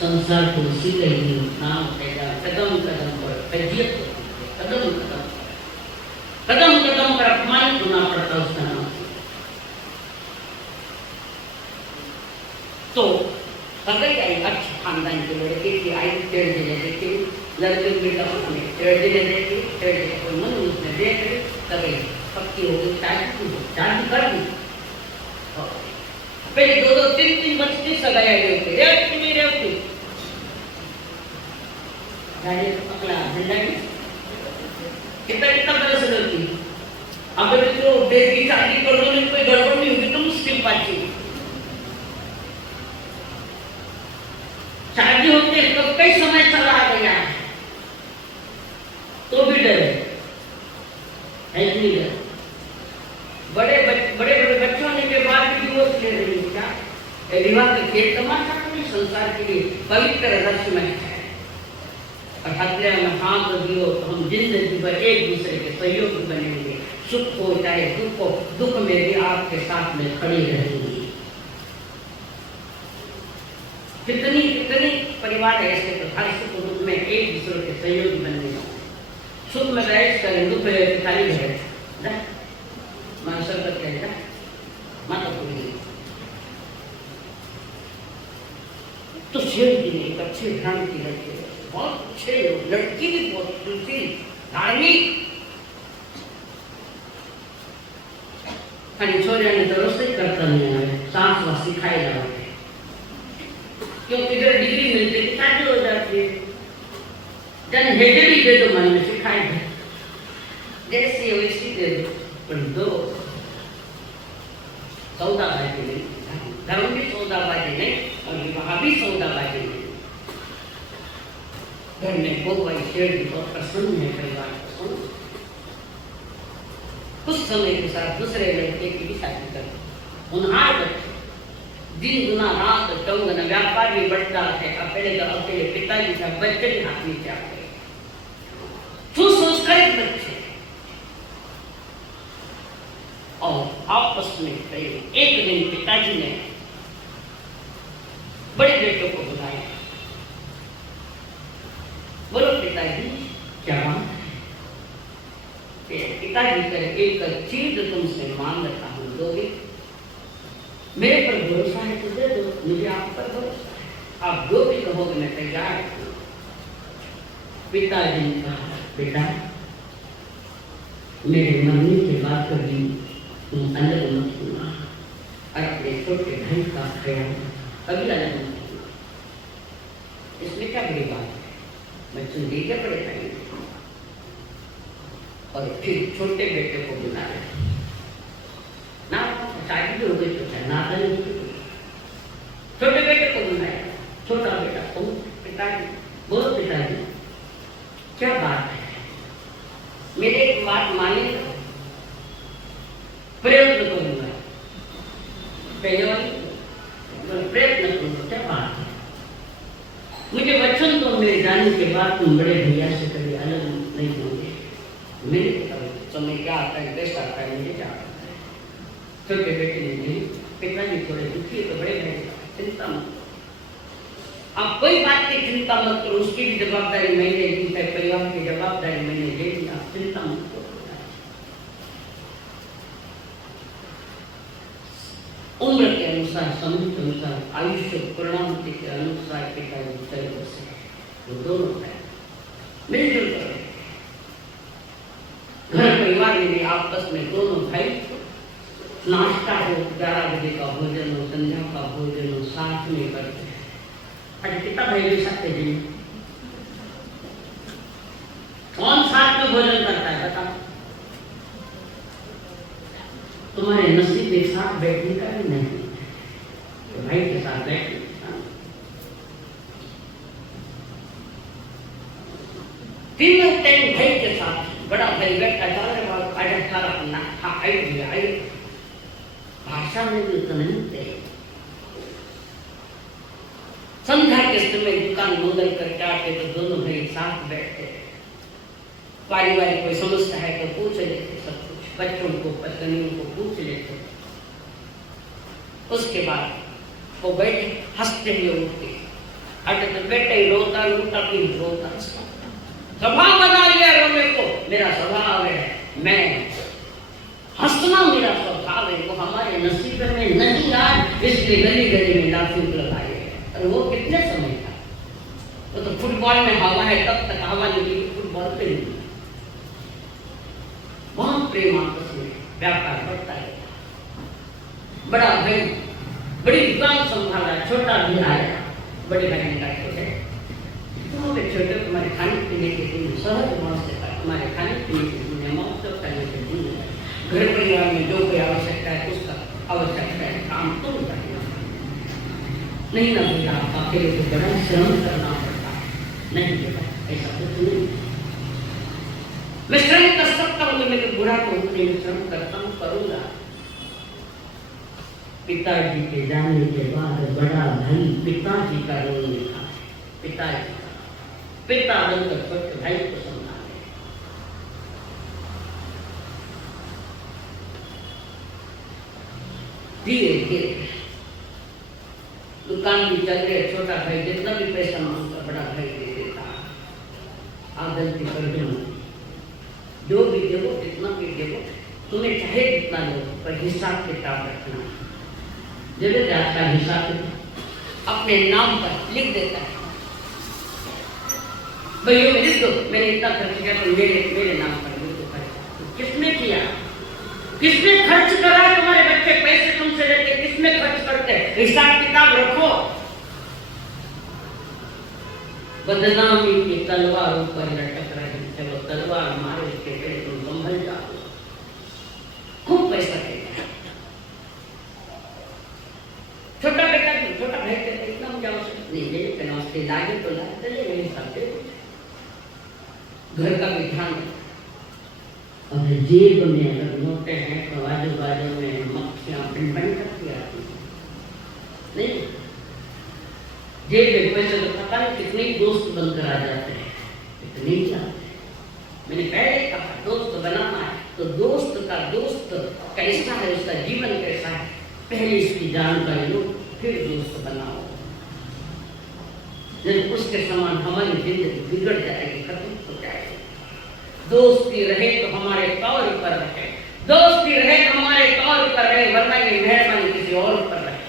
संसार को उसी का ही नाम पैदा, कदम कदम पर फैजियत होती है, कदम कदम कदम कदम पर अपमानित होना पड़ता उसका नाम। तो अगर आई अच्छे खानदान के लड़के की आई 1.5 दिन देखी, लड़के बेटा उसने 1.5 दिन देखी, 1.5 दिन कोई मन उसने देख ली, तभी पक्की हो गई, शादी कर दी। पहले 2-2, 3-3 बच्चे सगाई होते, रेवती गाड़ी पकड़ा झंडाई कितना बरस लड़की। अगर तो बेटी शादी कर दो नहीं कोई गड़बड़ नहीं होगी तो मुश्किल बात है। शादी होते तो कई समय चला गया तो भी डरे है नहीं डर। बड़े बड़े बच्चों ने के बाद भी डिवोर्स ले रही है क्या? विवाह के खेल तमाशा पूरी संसार के लिए पवित्र रस्म है। और हत्या में हाथ दियो तो हम जिंदगी भर एक दूसरे के सहयोगी बनेंगे, सुख हो चाहे दुख हो, दुख में भी आपके साथ में खड़ी रहेंगी। कितनी कितनी परिवार ऐसे तो हर सुख दुख में एक दूसरे के सहयोगी बनने जाओ, सुख में रह करें, दुख में खाली रहे मन शब्द कहेगा माता पूरी। तो शेर जी ने एक अच्छे ध्यान की लड़के, बहुत अच्छे लड़की भी बहुत सुशील धार्मिक, खाली छोरिया ने तो रसोई करता नहीं आवे, सास वा सिखाई जाओगे क्योंकि जो डिग्री मिलती है शादी हो जाती है। जन हेडरी दे दो मन में सिखाई दे, जैसी वैसी दे दो, पर दो सौदाबाजी नहीं, धर्म भी सौदाबाजी नहीं और विवाह भी सौदाबाजी नहीं। घर में वो भाई शेर भी बहुत प्रसन्न है, परिवार प्रसन्न। कुछ समय के साथ दूसरे लड़के की भी शादी कर, उन्हार बच्चे दिन गुना रात चौगुना, व्यापार भी बढ़ता है। अकेले पिताजी का बच्चे भी हाथ नीचे आ गए, सुसंस्कृत बच्चे, और आपस में एक दिन पिताजी ने बड़े बेटों को बुलाया, बोलो पिताजी क्या बात है? पिताजी का एक चीज तुमसे मांग रहा हूं, दोगे? मेरे पर भरोसा है तो दे दो, मुझे आप पर भरोसा है, आप जो भी कहोगे मैं तैयार हूं। पिताजी ने कहा बेटा मेरे मरने के बाद कभी तुम अलग मत होना और अपने छोटे भाई का ख्याल कभी अलग मत होना। इसमें क्या बड़ी बात है, मैं चुंदी के बड़े भाई। और फिर छोटे बेटे को बुलाया ना, शादी भी हो गई तो ना, छोटे बेटे को बुलाया, छोटा बेटा तुम पिताजी, बोलो पिताजी क्या बात है, मेरे एक बात मानिएगा, प्रयत्न करूंगा, पहले वाली प्रयत्न करूंगा, क्या बात है? मुझे वचन दो मेरे जाने के बाद तुम बड़े भैया से कभी अलग नहीं होंगे। मेरे समय क्या आता है, बेस्ट आता है, मुझे क्या आता है। छोटे बेटे ने पिताजी थोड़े दुखी है तो बड़े भाई चिंता मत करो, आप कोई बात की चिंता मत करो, उसकी भी जवाबदारी मैंने ली है, परिवार की जवाबदारी मैंने ले ली, आप चिंता मत करो। उम्र के अनुसार, समय के अनुसार, आयुष्य पूर्णावृत्ति के अनुसार पिताजी चले बसे, वो दोनों भाई मिलजुल कर घर परिवार में भी आपस में दोनों भाई नाश्ता हो, 11 बजे का भोजन हो, संध्या का भोजन हो, साथ में करते हैं। आज कितना भाई भी सकते हैं, कौन साथ में भोजन करता है बता? तुम्हारे नसीब के साथ बैठने का भी नहीं, तो भाई के साथ बैठने तीनों टाइम भाई के साथ, बड़ा भाई बैठा भाषा में भी उतना नहीं। संध्या के समय दुकान मंगल करके आते तो दोनों भाई साथ बैठते, पारिवारिक कोई समस्या है तो पूछ लेते, सब कुछ बच्चों को पत्नियों को पूछ लेते। उसके बाद वो बैठे हंसते हुए उठते, अगर तो बेटे रोता रोता फिर रोता, स्वभाव बना लिया रोने को, मेरा स्वभाव है, मैं हंसना मेरा स्वभाव है, वो हमारे नसीब में नहीं यार, इसलिए गली गली में लाफिंग लगाए। और वो कितने समय था, वो तो फुटबॉल में हवा है तब तक हवा निकली, फुटबॉल पे नहीं, बहुत प्रेम आपस में, व्यापार बढ़ता है। बड़ा भाई बड़ी दुकान संभाला, छोटा भी आया, बड़े भाई ने कहा छोटे तुम्हारे खाने पीने के दिन सहज भाव से तुम्हारे खाने पीने के दिन, मौसम करने के दिन, घर परिवार में जो कोई आवश्यकता है उसका आवश्यकता है काम तुम करना, नहीं ना भैया आप अकेले को बड़ा श्रम करना पड़ता है, नहीं बेटा ऐसा कुछ नहीं, मैं श्रम कर सकता हूँ, मेरे बुरा को मैं श्रम करता हूँ, करूँगा। पिताजी के जाने के बाद बड़ा भाई पिताजी का रोल लिखा, पिताजी पिता बनकर छोटे भाई को संभाले। धीरे धीरे दुकान भी चल रही, छोटा भाई जितना भी पैसा मांगता बड़ा भाई दे देता, आदत कर जो भी देवो जितना भी देवो, तुम्हें चाहे जितना दो पर हिसाब किताब रखना, जरूर जाता हिसाब अपने नाम पर लिख देता है, भैया लिख दो मैंने इतना खर्च किया तो मेरे नाम पर लिख दो। किसने किया, किसने खर्च करा तुम्हारे हिसाब किताब रखो। बदनामी की तलवार ऊपर लटक रही, चलो तलवार मारे के गए तुम संभल जाओ। खूब पैसा देगा। छोटा बेटा छोटा भाई कहते इतना मुझे आवश्यक नहीं, मेरे पे लागे तो लागे चले मेरे हिसाब से घर का भी ध्यान रखो। और जेब में अगर नोटे हैं तो आजू बाजू में मक्खियां बन करती आती नहीं। जेब में पैसे तो पता नहीं कितने दोस्त बनकर आ जाते हैं, इतने ही जाते हैं। मैंने पहले कहा दोस्त बनाना है तो दोस्त कैसा है, उसका जीवन कैसा है, पहले इसकी जानकारी लो, फिर दोस्त बनाओ। जब उसके समान हमारी जिंदगी बिगड़ जाएगी, खत्म हो जाएगी। दोस्ती रहे तो हमारे तौर पर रहे, दोस्ती रहे तो हमारे तौर पर रहे, वरना ये मेहरबानी किसी और पर रहे।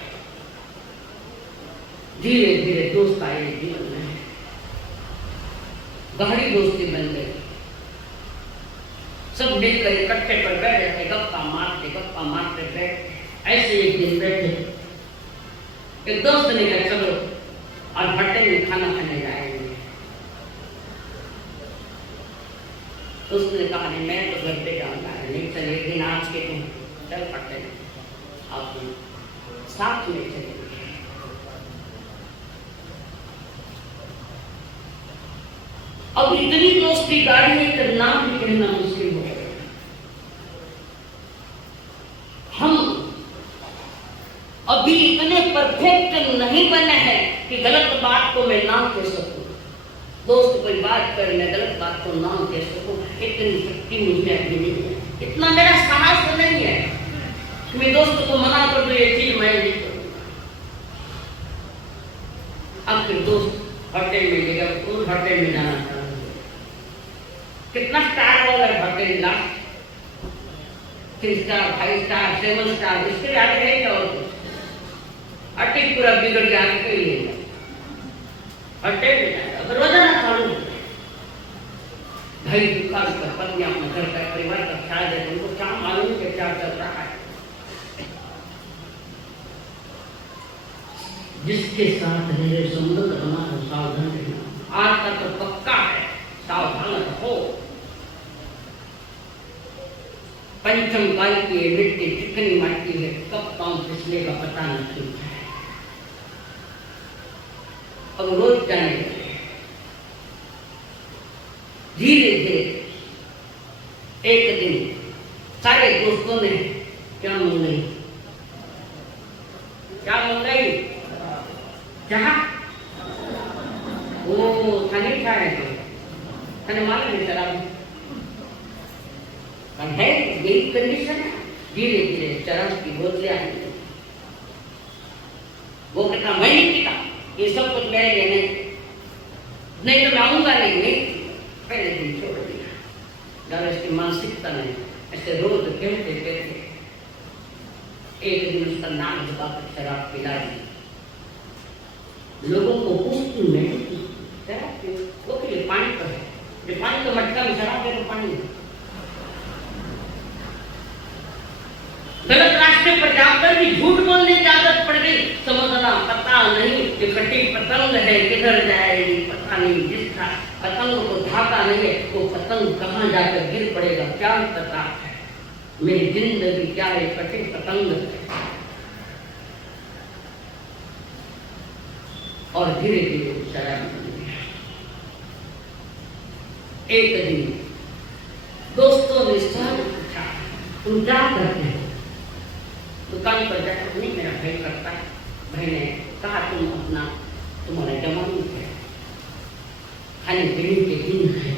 धीरे धीरे दोस्त आए जीवन में, गहरी दोस्ती बन गई। सब मिलकर इकट्ठे पर बैठ जाते, गप्पा मारते बैठते। ऐसे एक दिन बैठे, एक दोस्त ने कहा चलो आज भट्टे में खाना खाने जाएंगे। तो उसने कहा नहीं मैं तो घर पे जाऊंगा। नहीं चल एक दिन आज के तुम चल भट्टे में, आप साथ में चलेंगे। अब इतनी दोस्ती गाड़ी में करना भी कहना मुश्किल हो गया। हम अभी इतने परफेक्ट नहीं बने हैं कि गलत बात को मैं ना कह सकूं। दोस्त कोई बात कर, मैं गलत बात को ना कह सकूं, इतनी शक्ति मुझे अभी नहीं है, इतना मेरा साहस नहीं है कि मैं दोस्त को मना कर दूं ये चीज मैं नहीं करूंगा। अब फिर दोस्त होटल में लेगा, उस होटल में जाना चाहूंगा। कितना स्टार वाला hotel, last 3 star 5 star 7 star, इसके आगे है क्या और कुछ? अटेक पूरा बिगड़ के आगे कोई नहीं है। होटल में जाएगा रोजाना चालू भाई दुकान पर पत्नी अपने घर का परिवार का ख्याल है, उनको क्या मालूम है क्या चल रहा है। जिसके साथ रहे संबंध बना सावधान रहना। आज का तो पक्का है, सावधान रहो। पंचम काल की ये मिट्टी चिकनी माटी है, कब पांव फिसलेगा पता नहीं है। अब रोज जाने लगे, धीरे धीरे एक दिन सारे दोस्तों ने क्या मंगाई, जहाँ वो थाने खा रहे थे, थाने मालूम है शराब है, यही कंडीशन है। धीरे धीरे शराब की बोतलें आने, वो कहता मैं नहीं पीता, ये सब कुछ मेरे लिए नहीं तो मैं आऊंगा नहीं। पहले दिन छोड़ दिया, जब इसकी मानसिकता नहीं, ऐसे रोज कहते कहते एक दिन उसका नाम दबाकर शराब पिला दी। लोगों को पूछती मैं शराब वो के लिए पानी पर है, जो पानी तो मटका में शराब है तो पानी। गलत रास्ते पर जाकर भी झूठ बोलने की आदत पड़ गई। समझना पता नहीं कि कटी पतंग है किधर जाएगी पता नहीं, जिसका पतंग को धागा नहीं है वो पतंग कहाँ जाकर गिर पड़ेगा क्या पता है। मेरी जिंदगी क्या है, कटी पतंग है। और धीरे धीरे शराब बन गया। एक दिन दोस्तों ने सवाल पूछा तुम क्या करते हो? दुकान पर जाकर नहीं मेरा भाई करता है। भाई ने कहा तुम अपना तुम्हारा जमानू है, खाने पीने के दिन है,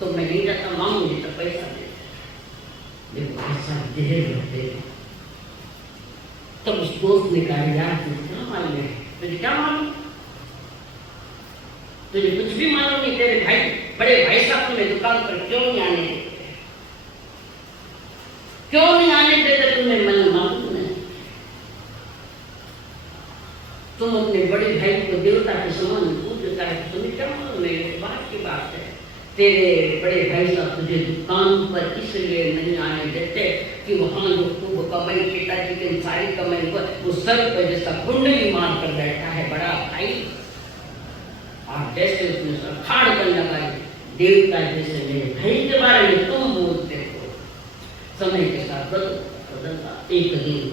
तो मैं नहीं जाता, मांगूंगी तो पैसा दे। देखो पैसा जहर होते। तब उस दोस्त ने कहा यार तुझे क्या मालूम है, तुझे क्या मालूम, तुझे कुछ भी मालूम नहीं। तेरे भाई बड़े भाई साहब तुम्हें दुकान पर क्यों नहीं आने देते, क्यों नहीं आने देते? तुम्हें मन मालूम नहीं, तुम अपने बड़े भाई को देवता के समान पूजता है, तुम्हें क्या मालूम है? बात की बात है, तेरे बड़े भाई साहब तुझे दुकान पर इसलिए नहीं आने देते कि वहां जो खूब कमाई पिताजी की सारी कमाई पर वो सर पर जैसा कुंडली मार कर बैठा है बड़ा भाई, और जैसे उसने सर फाड़ कर लगाई, देवता जैसे मेरे भाई के बारे में तुम बोलते हो। समय के साथ बदलता एक दिन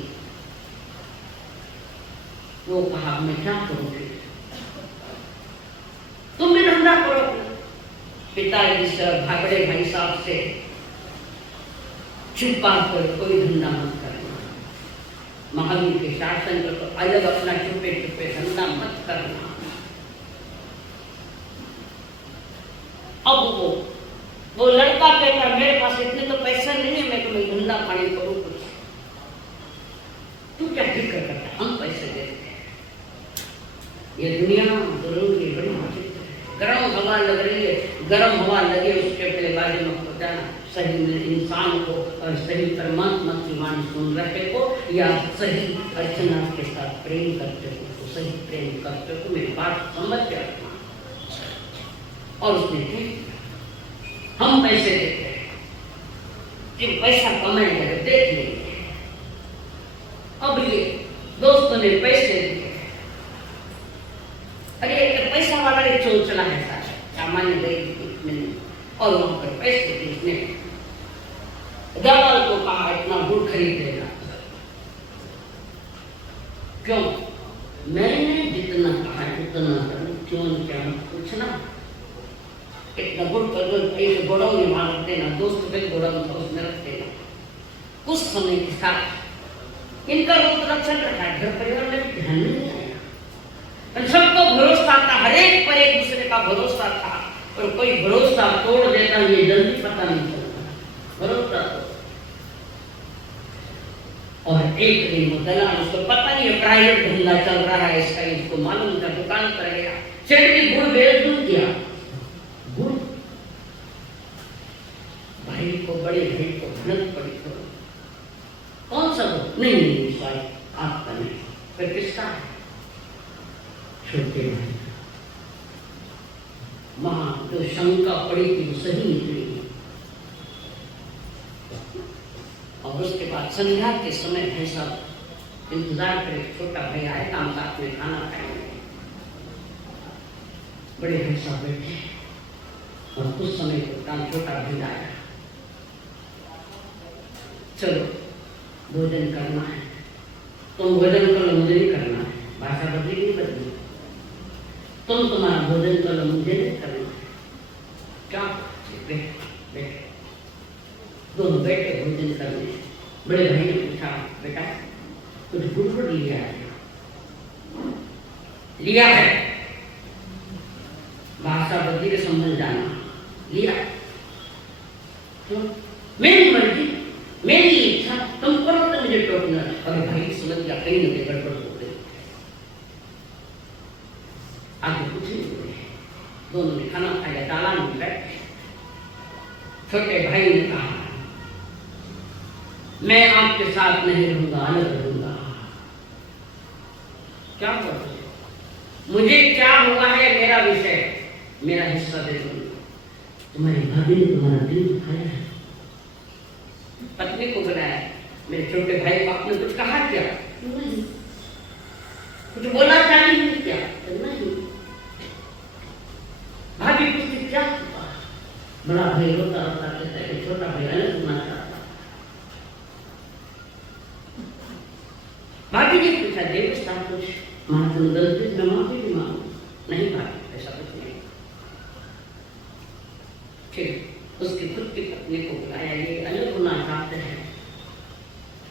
वो कहा मैं क्या करूंगी, तुम भी धंधा करो। पिताजी से भागड़े भाई साहब से छुपा कर कोई धंधा मत करना, महावीर के शासन को तो अलग अपना छुपे छुपे धंधा मत करना। अब वो लड़का कहता मेरे पास इतने तो पैसा नहीं है, मैं तुम्हें धंधा पानी करूँ कुछ, तू क्या फिक्र करता, हम पैसे देते हैं। ये दुनिया जरूर की बड़ी मौजूद है, गर्म हवा लग रही है, गर्म हवा लगे उसके पहले बाजू में पहुंचाना, सही इंसान को और सही परमात्मा की वाणी सुन रहे को या सही अर्चना के साथ प्रेम करते हो, तो सही प्रेम करते हो, मेरी बात समझ के रखना। और उसने हम पैसे देते हैं, जब पैसा कमाएंगे देख लेंगे। अब ये दोस्तों ने पैसे दिए, अरे पैसा वाला एक चोचला है सारा सामान्य गई, और वहां पर पैसे देखने दलाल को कहा इतना गुड़ खरीद लेना। क्यों? मैंने जितना कहा उतना करूं, क्यों क्या पूछना, इतना गुड़ कर दो, एक गोडाउन में मार देना, दोस्त के गोडाउन था उसमें रख देना। कुछ समय के साथ इनका रोज रक्षण रखा है, घर परिवार में भी ध्यान नहीं आया, सबको भरोसा था, हर एक पर एक दूसरे का भरोसा था, और कोई भरोसा तोड़ देता ये जल्दी पता नहीं चलता भरोसा। और एक दिन वो दलाल, उसको पता नहीं है प्राइवेट धंधा चल रहा है इसका, इसको मालूम था, दुकान पर गया, सेठ की गुड़ बेच दूं क्या, गुड़ भाई को बड़े भाई को भनक पड़ी, कौन सा गुड़, नहीं सॉरी आपका नहीं, फिर किसका है, छोटे भाई। वहां जो शंका पड़ी थी वो सही निकली, और उसके बाद संध्या के समय भाई साहब इंतजार करे, छोटा भाई आए काम साथ में खाना खाएंगे, बड़े भाई साहब बैठे, और कुछ समय के काम छोटा भाई आया, चलो भोजन करना है, तुम भोजन करो मुझे नहीं करना है, भाषा बदली नहीं बदली, तुम तुम्हारा भोजन करो मुझे नहीं करना है, क्या बैठे, दोनों बैठे भोजन करने। बड़े भाई ने पूछा बेटा कुछ गुड़ लिया है, लिया है, भाषा बदली के समझ जाना, लिया, तो मेरी मर्जी मेरी इच्छा, तुम करो तो मुझे टोकना। अरे भाई समझ गया कहीं न कहीं गड़बड़ हो गई, आगे कुछ नहीं हुए, दोनों ने खाना खाया, दाला में बैठे, छोटे भाई ने कहा मैं आपके साथ नहीं रहूंगा, अलग रहूंगा। क्या करोगे, मुझे क्या हुआ है मेरा विषय, मेरा हिस्सा दे दो। तुम्हारी भाभी ने तुम्हारा दिल दुखाया है, पत्नी को बुलाया, मेरे छोटे भाई को आपने कुछ कहा क्या, नहीं, कुछ बोला चाहिए नहीं क्या, नहीं, भाभी कुछ क्या, बड़ा भाई रोता रोता कहता है कि छोटा भाई अलग होना चाहता। भाभी ने पूछा देव साहब कुछ महात्मा गलती में माफी भी मांगो, नहीं भाभी ऐसा कुछ नहीं। फिर उसकी खुद की पत्नी को बुलाया, ये अलग होना चाहते हैं,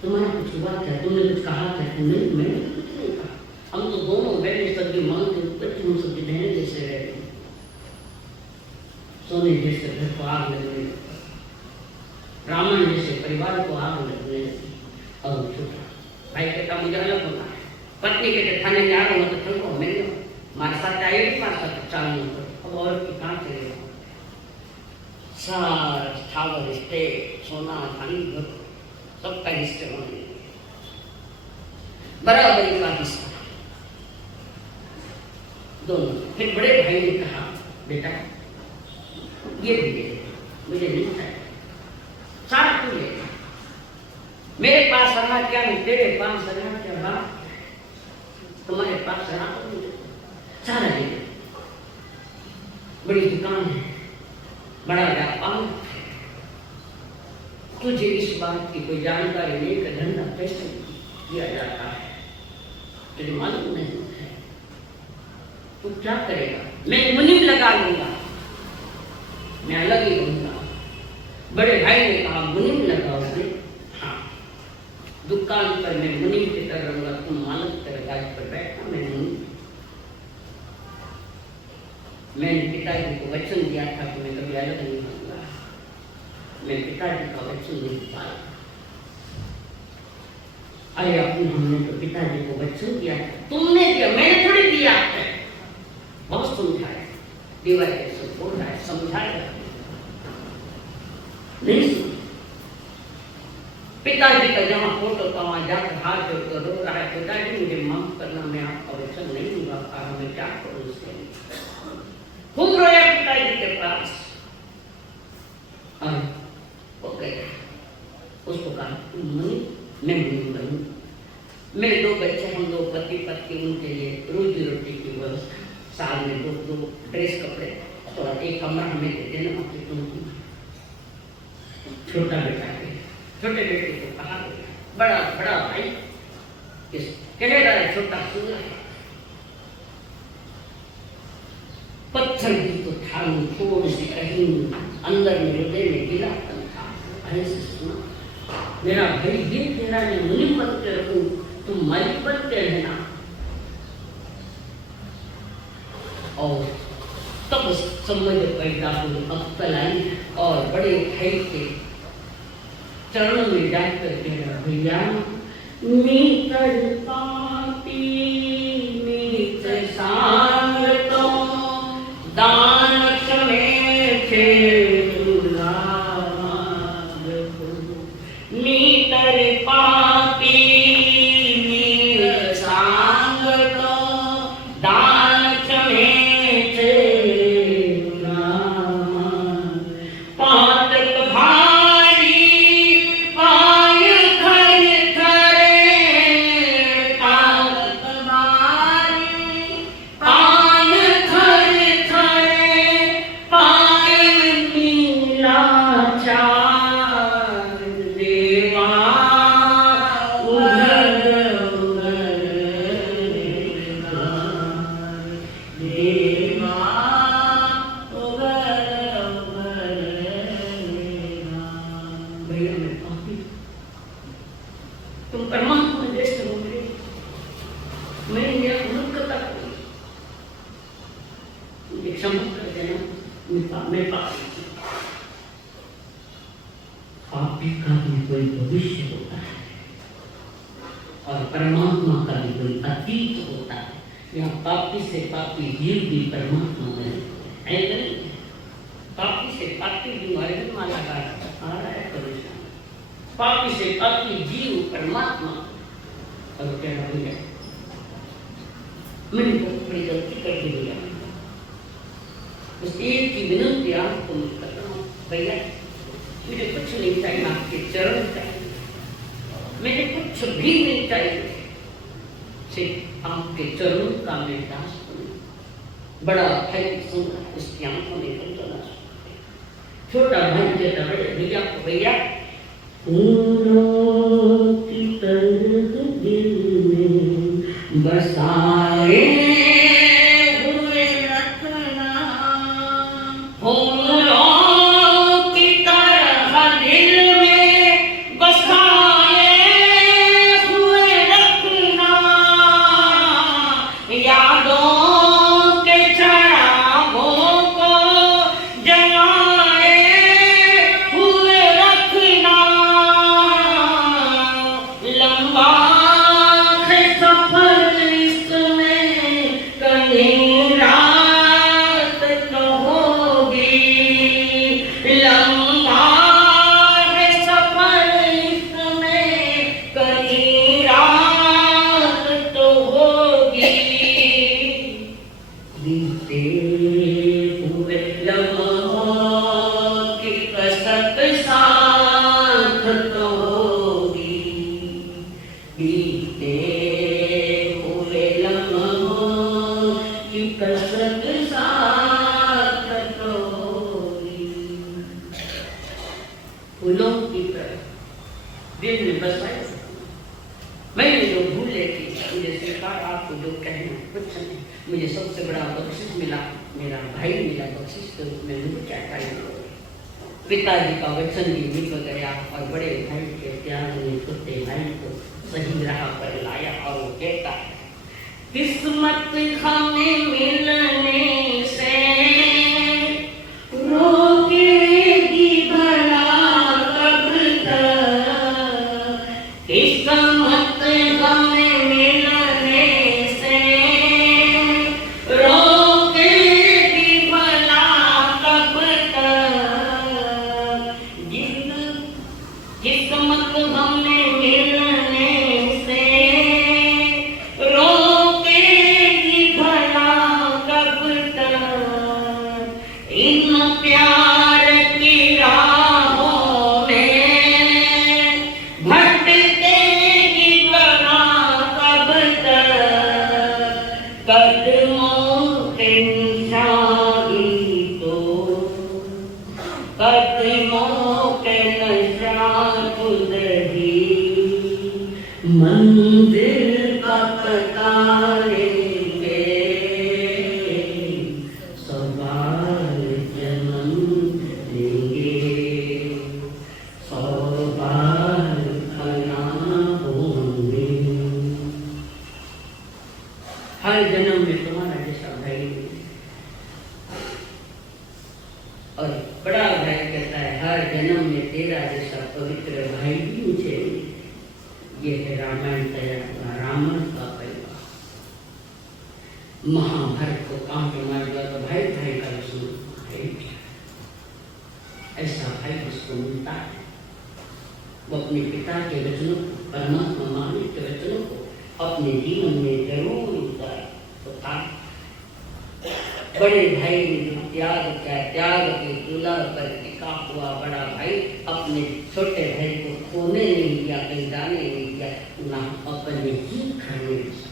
तुम्हारा कुछ हुआ क्या, तुमने कुछ कहा क्या, नहीं मैंने कुछ नहीं कहा, हम तो दोनों बैठे सब्जी मांगते बच्चे हम सब्जी बहने जैसे रहते, सोने जैसे घर को आग लगने, ब्राह्मण जैसे परिवार को आग लगने, और छोटा भाई कहता मुझे अलग होना है, पत्नी के थाने जा रहा हूँ तो चलो मेरे हमारे साथ आएगी, हमारे साथ चालू करो, अब और की कहाँ चलेगा, सारा स्थावर रिश्ते सोना खानी घर सबका हिस्से होने बराबरी का हिस्सा दोनों। फिर बड़े भाई ने कहा बेटा ये भी ले, मुझे नहीं चाहिए, सारा तू ले। मेरे पास रहा क्या, मैं तेरे पास रहा क्या, बाप तुम्हारे पास रहा तो नहीं, सारा ले। बड़ी दुकान है, बड़ा व्यापार है, तुझे इस बात की कोई जानकारी नहीं कि धंधा कैसे किया जाता है, तुझे मालूम नहीं है, तू क्या करेगा? मैं मुनीम लगा लूंगा, मैं अलग ही रहूंगा। बड़े भाई ने कहा मुनीम लगाओगे? हाँ, दुकान पर मैं मुनीम की तरह रहूंगा, तुम मालिक तेरे गाज पर बैठना, मैं मुनीम। मैंने पिताजी को वचन दिया था कि मैं कभी अलग नहीं होऊंगा, मैं पिताजी का वचन नहीं पाया। अरे अपने हमने तो पिताजी को वचन दिया था, तुमने दिया, मैंने थोड़ी दिया है। बहुत समझाया, दीवार कैसे बोल रहा है, समझाया नहीं सुन। पिताजी का जहाँ फोटो का वहां जाकर हाथ जोड़कर रो रहा है, पिताजी मुझे माफ करना, मैं आपका वचन नहीं निभा पा रहा, मैं क्या करूँ उसके लिए। खूब रोया पिताजी के पास, और वो गया, उसको कहा तुम मुनि, मैं मुनि बनूं। मेरे 2 बच्चे, हम 2 पति पत्नी, उनके लिए रोजी रोटी की व्यवस्था, साल में 2 ड्रेस कपड़े, थोड़ा एक कमरा हमें दे देना, अपनी तुम। छोटा बेटा है, छोटे बेटे को कहा, बड़ा भाई कहेगा छोटा सुना है, पत्थर भी तो था, थोड़ी सी कहीं अंदर में हृदय में गिरापन था। ऐसे सुना, मेरा भाई ये तेरा मैं मुनि बन के रखूं, तुम मालिक बनते रहना। और तब समझ पैदा हुई, अक्कल आई, और बड़े भाई के चरणों में जाकर कह, भैया मीतर पापी मीत सांग तो दान क्षमे थे मीतर पापी मीत सांग तो दान क्षमे थे पातक तुम परमात्मा जैसे हो मेरे, मैंने मेरा मूर्खता की, मुझे क्षमा कर देना, मैं पापी। पापी का भी कोई भविष्य होता है, और परमात्मा का भी कोई अतीत होता है। यहाँ पापी से पापी जीव भी परमात्मा बने, ऐसा नहीं। पापी से पापी बीमारी में माला आ रहा है परेशान, पापी से पापी जीव परमात्मा। और क्या भैया, मैंने बहुत बड़ी गलती कर दी भैया, बस एक ही विनती आपको मैं कर रहा हूँ भैया, मुझे कुछ नहीं चाहिए, आपके चरण चाहिए, मुझे कुछ भी नहीं चाहिए, सिर्फ आपके चरणों का मैं दास बनूं। बड़ा भाई सुना, उसकी आंखों में कंचना, छोटा भाई कहता बड़े भैया को, भैया फूलों की तरह दिल में बसाए हुए रखना, फूलों की तरह दिल में बसाए हुए रखना, यादों के चरागों को जलाए हुए रखना, बीते हुए लम्हों की कसरत सार्थक होगी। फूलों की तरह दिल में बसाए मैंने जो भूले थी, मुझे स्वीकार आपको जो कहना कुछ नहीं। मुझे सबसे बड़ा बख्शिश मिला, मेरा भाई मिला बख्शिश के रूप में। मुझे क्या चाहिए? पिताजी का वचन भी मिल गया और बड़े भाई के त्याग ने छोटे भाई को सही राह पर लाया। और वो कहता है, किस्मत हमें मिलने से रोकेगी भला कब तक, किस्मत हमें मिलने से रोकेगी भला कब तक, किस्मत हमें मिलने से रोकेगी भला कब तक, इन प्यार की राहों में भटकेगी भला कब तक, कदमों के निशानी तो कदमों के निशान गुजरी, मंदिर का पता लेंगे, सवाल जन्म लेंगे, सवाल खाना होंगे। हर जन्म में तुम्हारा जैसा भाई मिले। और बड़ा भाई कहता है, हर जन्म में तेरा जैसा पवित्र भाई भी मुझे मिले। ये है रामायण रावण का परिवार। महाभारत को काम के मार दिया तो भाई भाई का दुश्मन है क्या? ऐसा भाई जिसको मिलता है वो अपने पिता के वचनों को, परमात्मा मालिक के वचनों को अपने जीवन में जरूर उतारता। बड़े भाई ने जो त्याग किया, त्याग के चूल्हा पर टिका हुआ बड़ा भाई अपने छोटे भाई को खोने नहीं दिया, कहीं जाने नहीं दिया, ना अपने ही खाने दिया।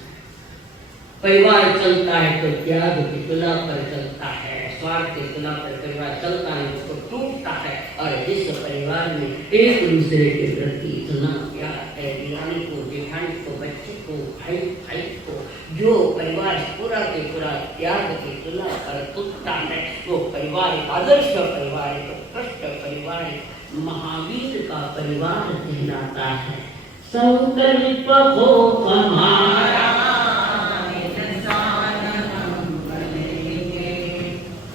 परिवार चलता है तो त्याग के चूल्हा पर चलता है, स्वार्थ के चूल्हा पर परिवार चलता है तो टूटता है। और जिस परिवार में एक दूसरे के प्रति इतना प्यार है, दिवाली को, जेठानी को, बच्चे को, भाई भाई को, जो परिवार पूरा के पूरा त्याग के चूल्हा पर टूटता है, वो परिवार एक आदर्श परिवार, एक उत्कृष्ट परिवार, महावीर का परिवार कहलाता है। संकल्प हो हमारा,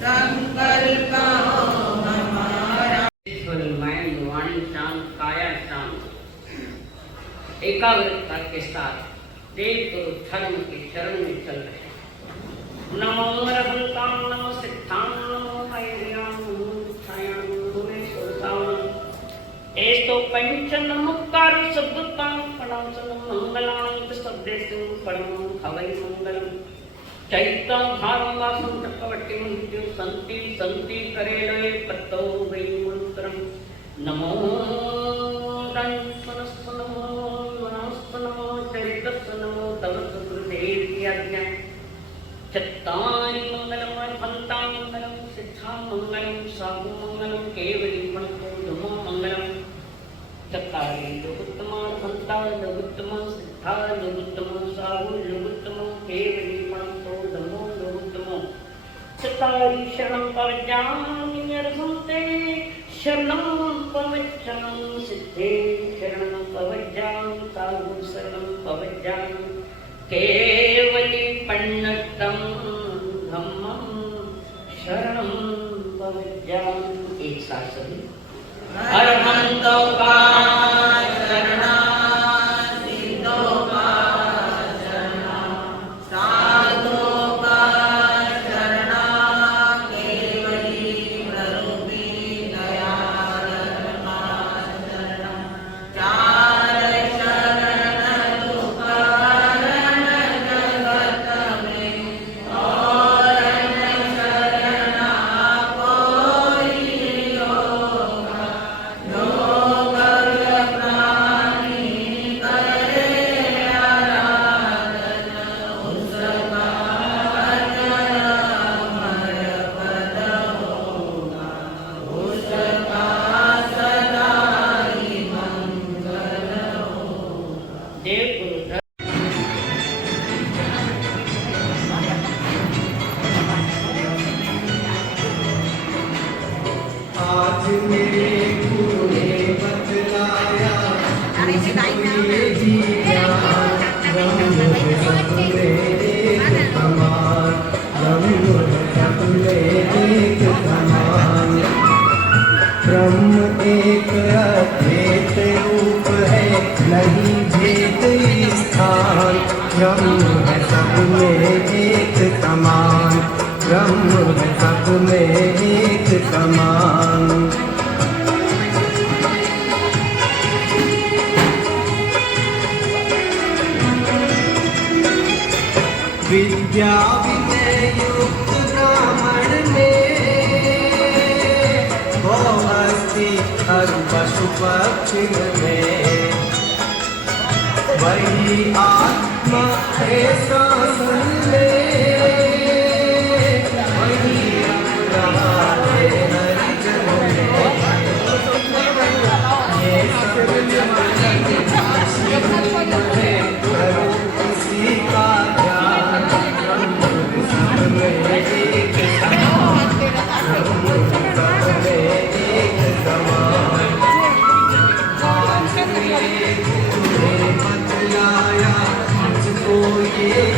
संकल्प हो हमारा, माइंड वाणी शांत, काया शांत, एकाग्रता के साथ देव तो धर्म के चरण में चल रहे। नमो रघुताम, नमो सिद्धाम, नमो हैर्याम, नमो छायाम, नमो सुरताम। एस्तो पंचन मुक्कार शब्दताम पणांसन मंगलांत शब्देषु परमं हवै मंगलम। चैतं भारं वासं चक्रवर्ती मुद्यो संति संति करेलये पत्तो वै मंत्रम। नमो दंसनस्स, नमो वनस्स, नमो चरितस्स, नमो तव सुकृतेर्यज्ञ। चत्तानि मंगलम फलतां मंगलम, सिद्धां मंगलम, साहु मंगलम, केवली मणको धमो मंगलम। चत्तारि लोकोत्तमा फलता लोकोत्तमा, सिद्धा लोकोत्तमा, साहु लोकोत्तमा, केवली मणको धमो लोकोत्तमा। चत्तारि शरणं प्रज्ञानि अर्हन्ते, शरणं पवज्जामि, सिद्धे शरणं पवज्जामि, साहु शरणं पवज्जामि, केवली पन्नतं धम्मं शरणं पवज्जामि। एक साथ सभी अरहंतो का शरणा, सिद्धो का शरणा, साधो का शरणा, केवली प्ररूपी दयाल का शरणा। चार शरण दुकारण जगत में, और शरणा कोई योगा, योग देव गुरु आज मेरे गुरु ने बतलाया ये ही ज्ञान ब्रह्म है सब में एक समान ब्रह्म है सब में एक समान ब्रह्म एक अद्वैत रूप है नहीं भेद स्थान ब्रह्म है सब में एक समान ब्रह्म है सब में एक समान विद्या विनय युक्त ब्राह्मण में वो हस्ती हर पशु पक्षी में वही आत्मा है शासन में वही रख रहा है हरि जन में ये सब है करो किसी का ध्यान ब्रह्म सब में एक समान ब्रह्म सब में एक समान आज मेरे गुरु ने बतलाया मुझको ये